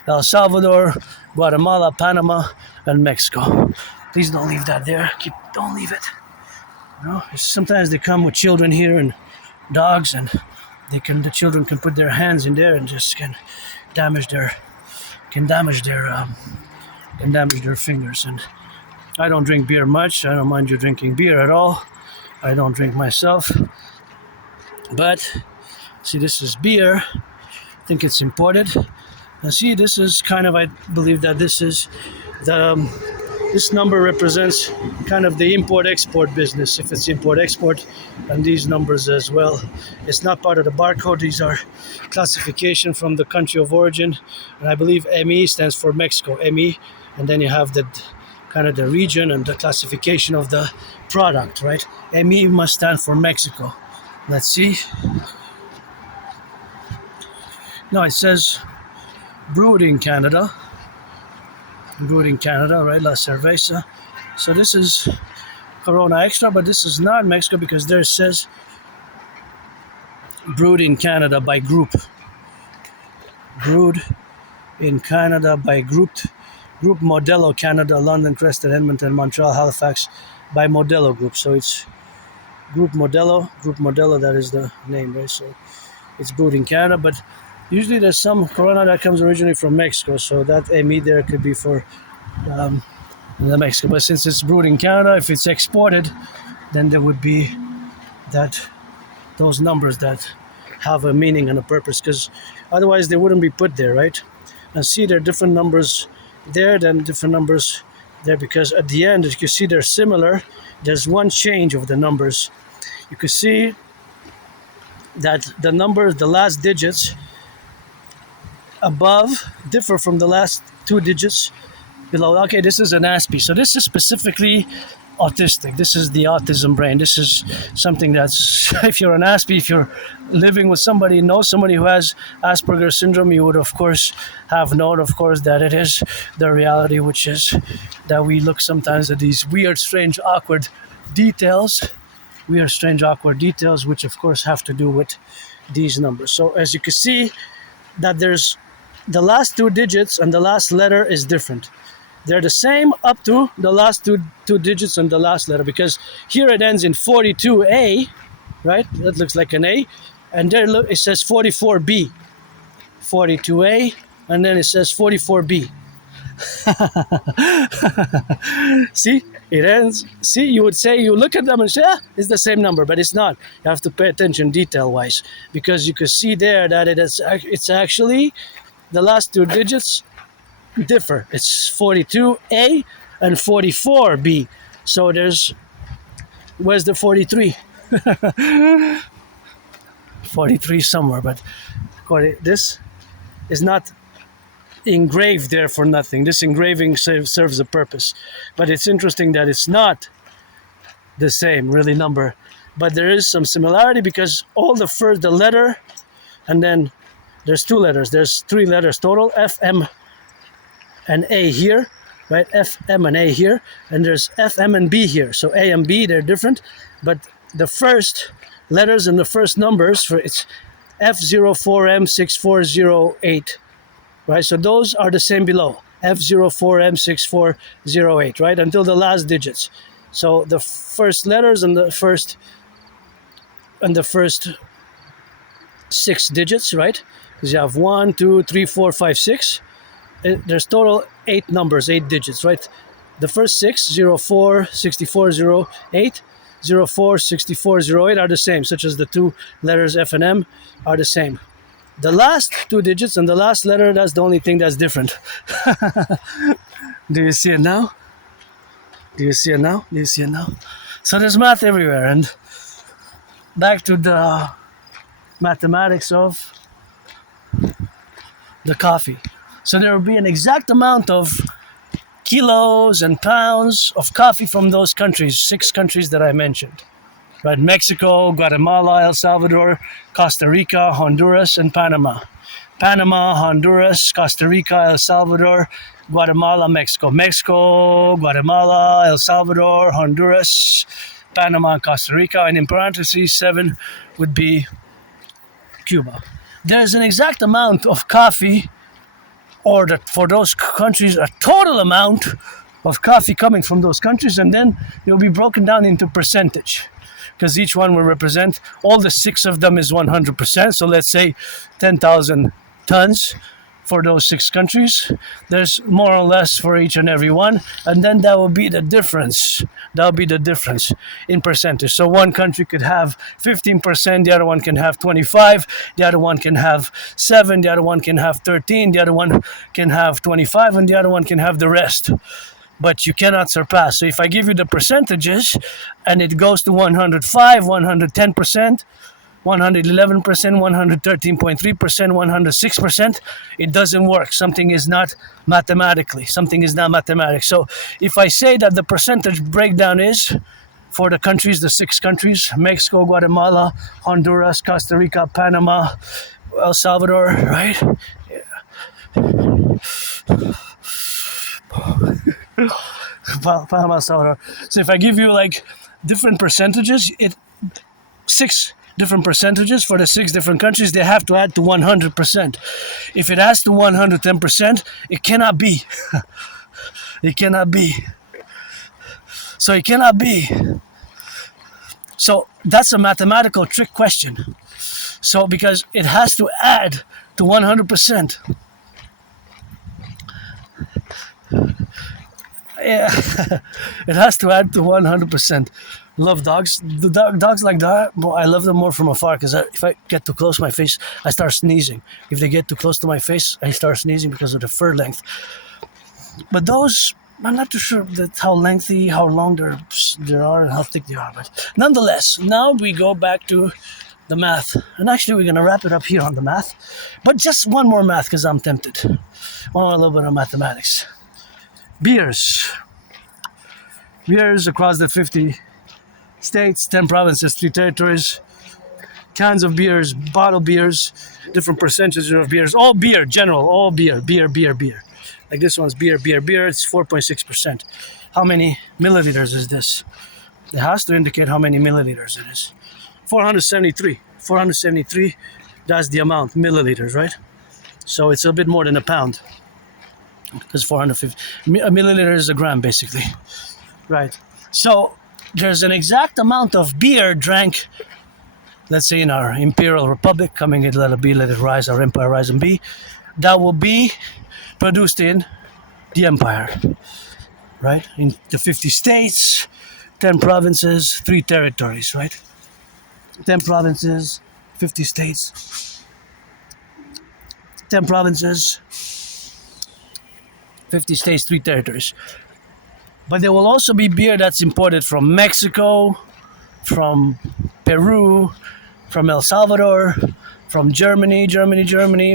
El Salvador, Guatemala, Panama, and Mexico. Please don't leave that there. Don't leave it. You know, sometimes they come with children here and dogs, and the children can put their hands in there and just can damage their can damage their fingers. And I don't drink beer much. I don't mind you drinking beer at all. I don't drink myself. But see, this is beer. I think it's imported. And see, this is kind of, I believe that this is this number represents kind of the import-export business, if it's import-export, and these numbers as well. It's not part of the barcode. These are classification from the country of origin, and I believe ME stands for Mexico, ME, and then you have the kind of the region and the classification of the product, right? ME must stand for Mexico. Let's see. No, it says brewed in Canada. Brewed in Canada, right? La Cerveza. So this is Corona Extra, but this is not Mexico because there it says brewed in Canada by group. Brewed in Canada by Group Modelo Canada, London, Crested, Edmonton, Montreal, Halifax by Modelo Group. So it's Group Modelo, that is the name, right? So it's brewed in Canada, but usually there's some Corona that comes originally from Mexico, so that ME there could be for the Mexico. But since it's brewed in Canada, if it's exported, then there would be those numbers that have a meaning and a purpose, because otherwise they wouldn't be put there, right? And see, there are different numbers there than different numbers there, because at the end, as you can see, they're similar. There's one change of the numbers. You can see that the numbers, the last digits above differ from the last two digits below. Okay, this is an Aspie. So this is specifically autistic. This is the autism brain. This is something that's, if you're an Aspie, if you're living with somebody, know somebody who has Asperger's syndrome, you would of course have known, of course, that it is the reality, which is that we look sometimes at these weird, strange, awkward details. Which of course have to do with these numbers. So as you can see, that there's the last two digits and the last letter is different. They're the same up to the last two digits and the last letter, because here it ends in 42A, right? That looks like an A. And there it says 44B. 42A, and then it says 44B. See, it ends. See, you would say, you look at them and say, it's the same number, but it's not. You have to pay attention detail-wise, because you can see there that it's actually the last two digits differ. It's 42A and 44B. So where's the 43? 43 somewhere, but this is not engraved there for nothing. This engraving serves a purpose. But it's interesting that it's not the same really number, but there is some similarity, because all the letter, and then there's two letters. There's three letters total, F, M, and A here, right? F, M, and A here, and there's F, M, and B here. So A and B, they're different, but the first letters and the first numbers, it's F04M6408, right? So those are the same below, F04M6408, right? Until the last digits. So the first letters and the first 6 digits, right? Because you have 1, 2, 3, 4, 5, 6. There's total 8 numbers, 8 digits, right? The first 6, 04, 64, 08, 04, 64, 08 are the same, such as the two letters F and M are the same. The last two digits and the last letter, that's the only thing that's different. Do you see it now? So there's math everywhere, and back to the mathematics of the coffee. So there will be an exact amount of kilos and pounds of coffee from those countries, 6 countries that I mentioned. Right? Mexico, Guatemala, El Salvador, Costa Rica, Honduras, and Panama. Panama, Honduras, Costa Rica, El Salvador, Guatemala, Mexico. Mexico, Guatemala, El Salvador, Honduras, Panama, Costa Rica, and in parentheses 7 would be Cuba. There's an exact amount of coffee ordered for those countries, a total amount of coffee coming from those countries, and then it will be broken down into percentage, because each one will represent, all the 6 of them is 100%. So let's say 10,000 tons for those 6 countries. There's more or less for each and every one, and then that will be the difference. That will be the difference in percentage. So one country could have 15%, the other one can have 25, the other one can have 7, the other one can have 13, the other one can have 25, and the other one can have the rest. But you cannot surpass. So if I give you the percentages and it goes to 105, 110%, 111%, 113.3%, 106%, it doesn't work. Something is not mathematics. So if I say that the percentage breakdown is for the countries, the 6 countries, Mexico, Guatemala, Honduras, Costa Rica, Panama, El Salvador, right? Panama, Salvador. So if I give you like different percentages, 6 different percentages for the 6 different countries, they have to add to 100%. If it adds to 110%, it cannot be. It cannot be. So it cannot be. So that's a mathematical trick question. So because it has to add to 100%. Yeah, it has to add to 100%. Love dogs. The dogs like that, well, I love them more from afar because if I get too close to my face, I start sneezing. If they get too close to my face, I start sneezing because of the fur length. But those, I'm not too sure how lengthy, how long they are, and how thick they are. But nonetheless, now we go back to the math. And actually, we're going to wrap it up here on the math. But just one more math because I'm tempted. One little bit of mathematics. Beers across the 50 states, 10 provinces, 3 territories, cans of beers, bottled beers, different percentages of beers, all beer, general, all beer. Like this one's beer, it's 4.6%. How many milliliters is this? It has to indicate how many milliliters it is. 473, that's the amount, milliliters, right? So it's a bit more than a pound. Because 450, a milliliter is a gram, basically. Right. So there's an exact amount of beer drank, let's say in our imperial republic, coming in, let it be, let it rise, our empire rise and be, that will be produced in the empire. Right? In the 50 states, 10 provinces, 3 territories, right? 10 provinces, 50 states, 10 provinces, 50 states, 3 territories. But there will also be beer that's imported from Mexico, from Peru, from El Salvador, from Germany,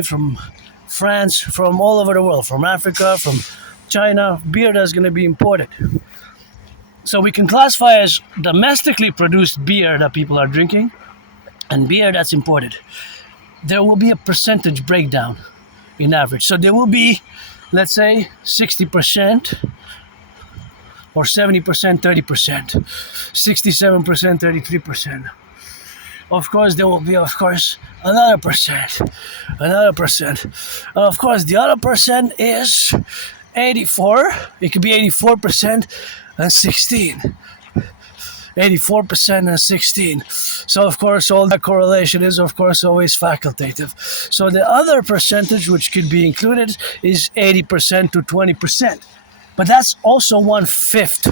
from France, from all over the world, from Africa, from China, beer that's going to be imported. So we can classify as domestically produced beer that people are drinking and beer that's imported. There will be a percentage breakdown in average. So there will be, let's say, 60% or 70%, 30%, 67%, 33%. Of course, there will be, another percent. Of course, the other percent is 84. It could be 84% and 16. 84% and 16. So, of course, all that correlation is, of course, always facultative. So the other percentage which could be included is 80% to 20%. But that's also 1/5.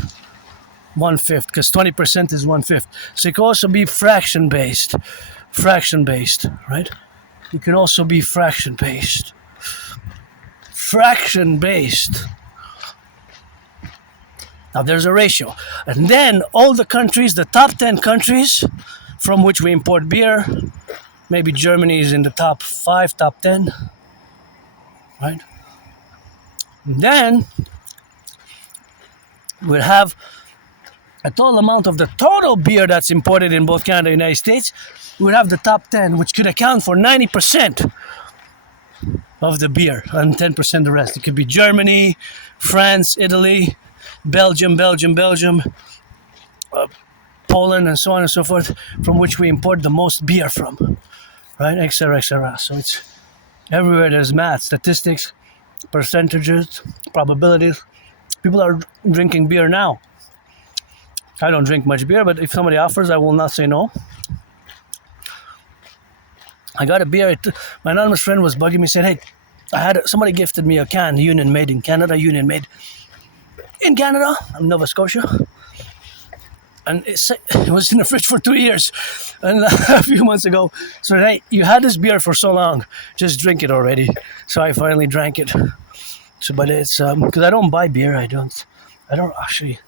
1/5, because 20% is 1/5. So it can also be fraction-based, right? It can also be fraction-based. Now there's a ratio. And then all the countries, the top 10 countries from which we import beer, maybe Germany is in the top 5, top 10, right? And then we'll have a total amount of the total beer that's imported in both Canada and the United States. We'll have the top 10, which could account for 90% of the beer and 10% the rest. It could be Germany, France, Italy, Belgium, Poland, and so on and so forth, from which we import the most beer from, right? Etc. So it's everywhere. There's math, statistics, percentages, probabilities. People are drinking beer now. I don't drink much beer, but if somebody offers, I will not say no. I got a beer. My anonymous friend was bugging me, said, "Hey, somebody gifted me a can, Union made in Canada, Union made in Canada, Nova Scotia. And it was in the fridge for 2 years. And a few months ago, so hey, you had this beer for so long, just drink it already. So I finally drank it. So, but it's because I don't buy beer. I don't actually.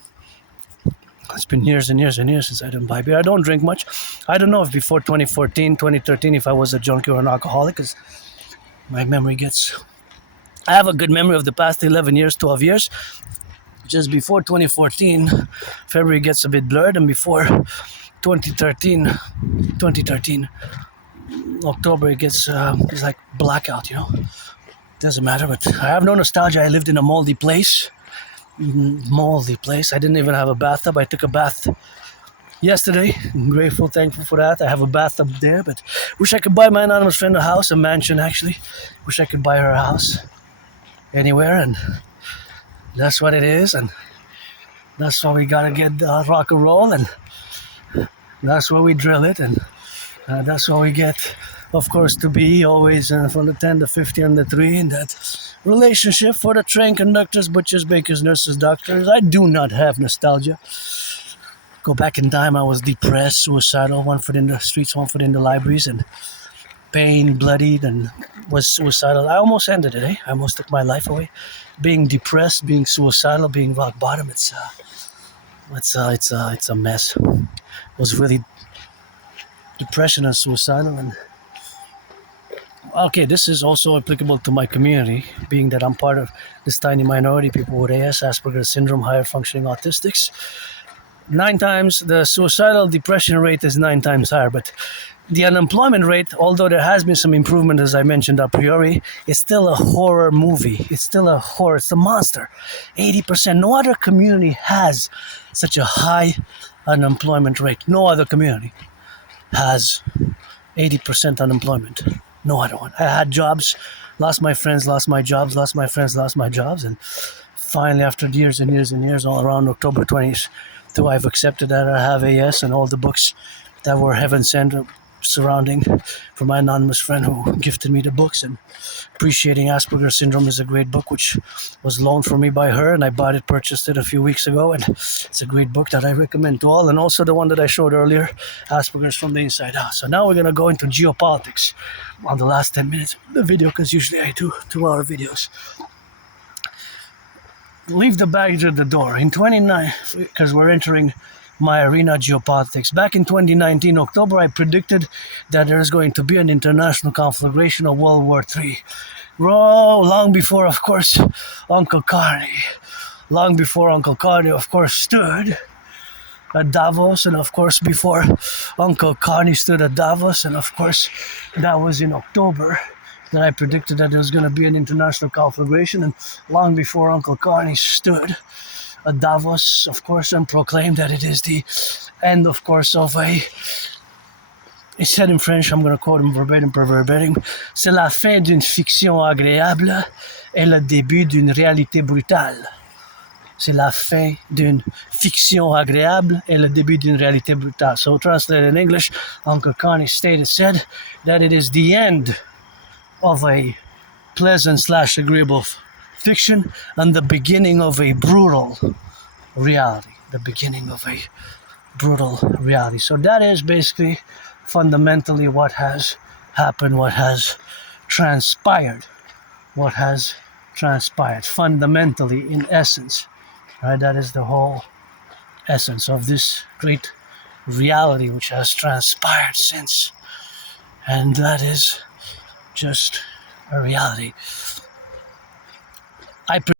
It's been years and years and years since I didn't buy beer. I don't drink much. I don't know if before 2014, 2013, if I was a junkie or an alcoholic, because my memory gets. I have a good memory of the past 11 years, 12 years. Just before 2014, February gets a bit blurred, and before 2013, October it gets it's like blackout, Doesn't matter, but I have no nostalgia. I lived in a moldy place. I didn't even have a bathtub. I took a bath yesterday. I'm grateful, thankful for that. I have a bathtub there, but wish I could buy my anonymous friend a house, a mansion actually. Wish I could buy her a house anywhere, and that's what it is, and that's why we gotta get rock and roll, and that's where we drill it, and that's why we get, of course, to be always from the 10 to 50 and the 3 in that relationship for the train conductors, butchers, bakers, nurses, doctors. I do not have nostalgia. Go back in time, I was depressed, suicidal, one foot in the streets, one foot in the libraries, and pain, bloodied, and was suicidal. I almost ended it, I almost took my life away. Being depressed, being suicidal, being rock bottom, it's a mess. It was really depression and suicidal, and okay, this is also applicable to my community, being that I'm part of this tiny minority, people with AS, Asperger's syndrome, higher functioning autistics. 9 times the suicidal depression rate is 9 times higher, but the unemployment rate, although there has been some improvement, as I mentioned a priori, is still a horror movie. It's still a horror. It's a monster. 80%. No other community has such a high unemployment rate. No other community has 80% unemployment. No other one. I had jobs, lost my friends, lost my jobs, lost my friends, lost my jobs, and finally, after years and years and years, all around October 20th, I've accepted that I have AS, and all the books that were heaven sent surrounding from my anonymous friend who gifted me the books, and Appreciating Asperger's Syndrome is a great book which was loaned for me by her, and I purchased it a few weeks ago, and it's a great book that I recommend to all, and also the one that I showed earlier, Asperger's from the Inside Out. So now we're going to go into geopolitics on the last 10 minutes of the video, because usually I do 2-hour videos. Leave the baggage at the door. In 29, because we're entering my arena geopolitics. Back in 2019, October, I predicted that there's going to be an international conflagration of World War III. Long before, of course, Uncle Carney. Long before Uncle Carney, of course, stood at Davos, and of course before Uncle Carney stood at Davos, and of course that was in October. That I predicted that there was going to be an international conflagration, and long before Uncle Carney stood at Davos, of course, and proclaimed that it is the end, of course, of a... He said in French, I'm going to quote him verbatim per verbatim, c'est la fin d'une fiction agréable et le début d'une réalité brutale. C'est la fin d'une fiction agréable et le début d'une réalité brutale. So translated in English, Uncle Carney said that it is the end of a pleasant/agreeable fiction and the beginning of a brutal reality. The beginning of a brutal reality. So that is basically fundamentally what has happened, what has transpired. What has transpired. Fundamentally, in essence. Right? That is the whole essence of this great reality which has transpired since. And that is just a reality. I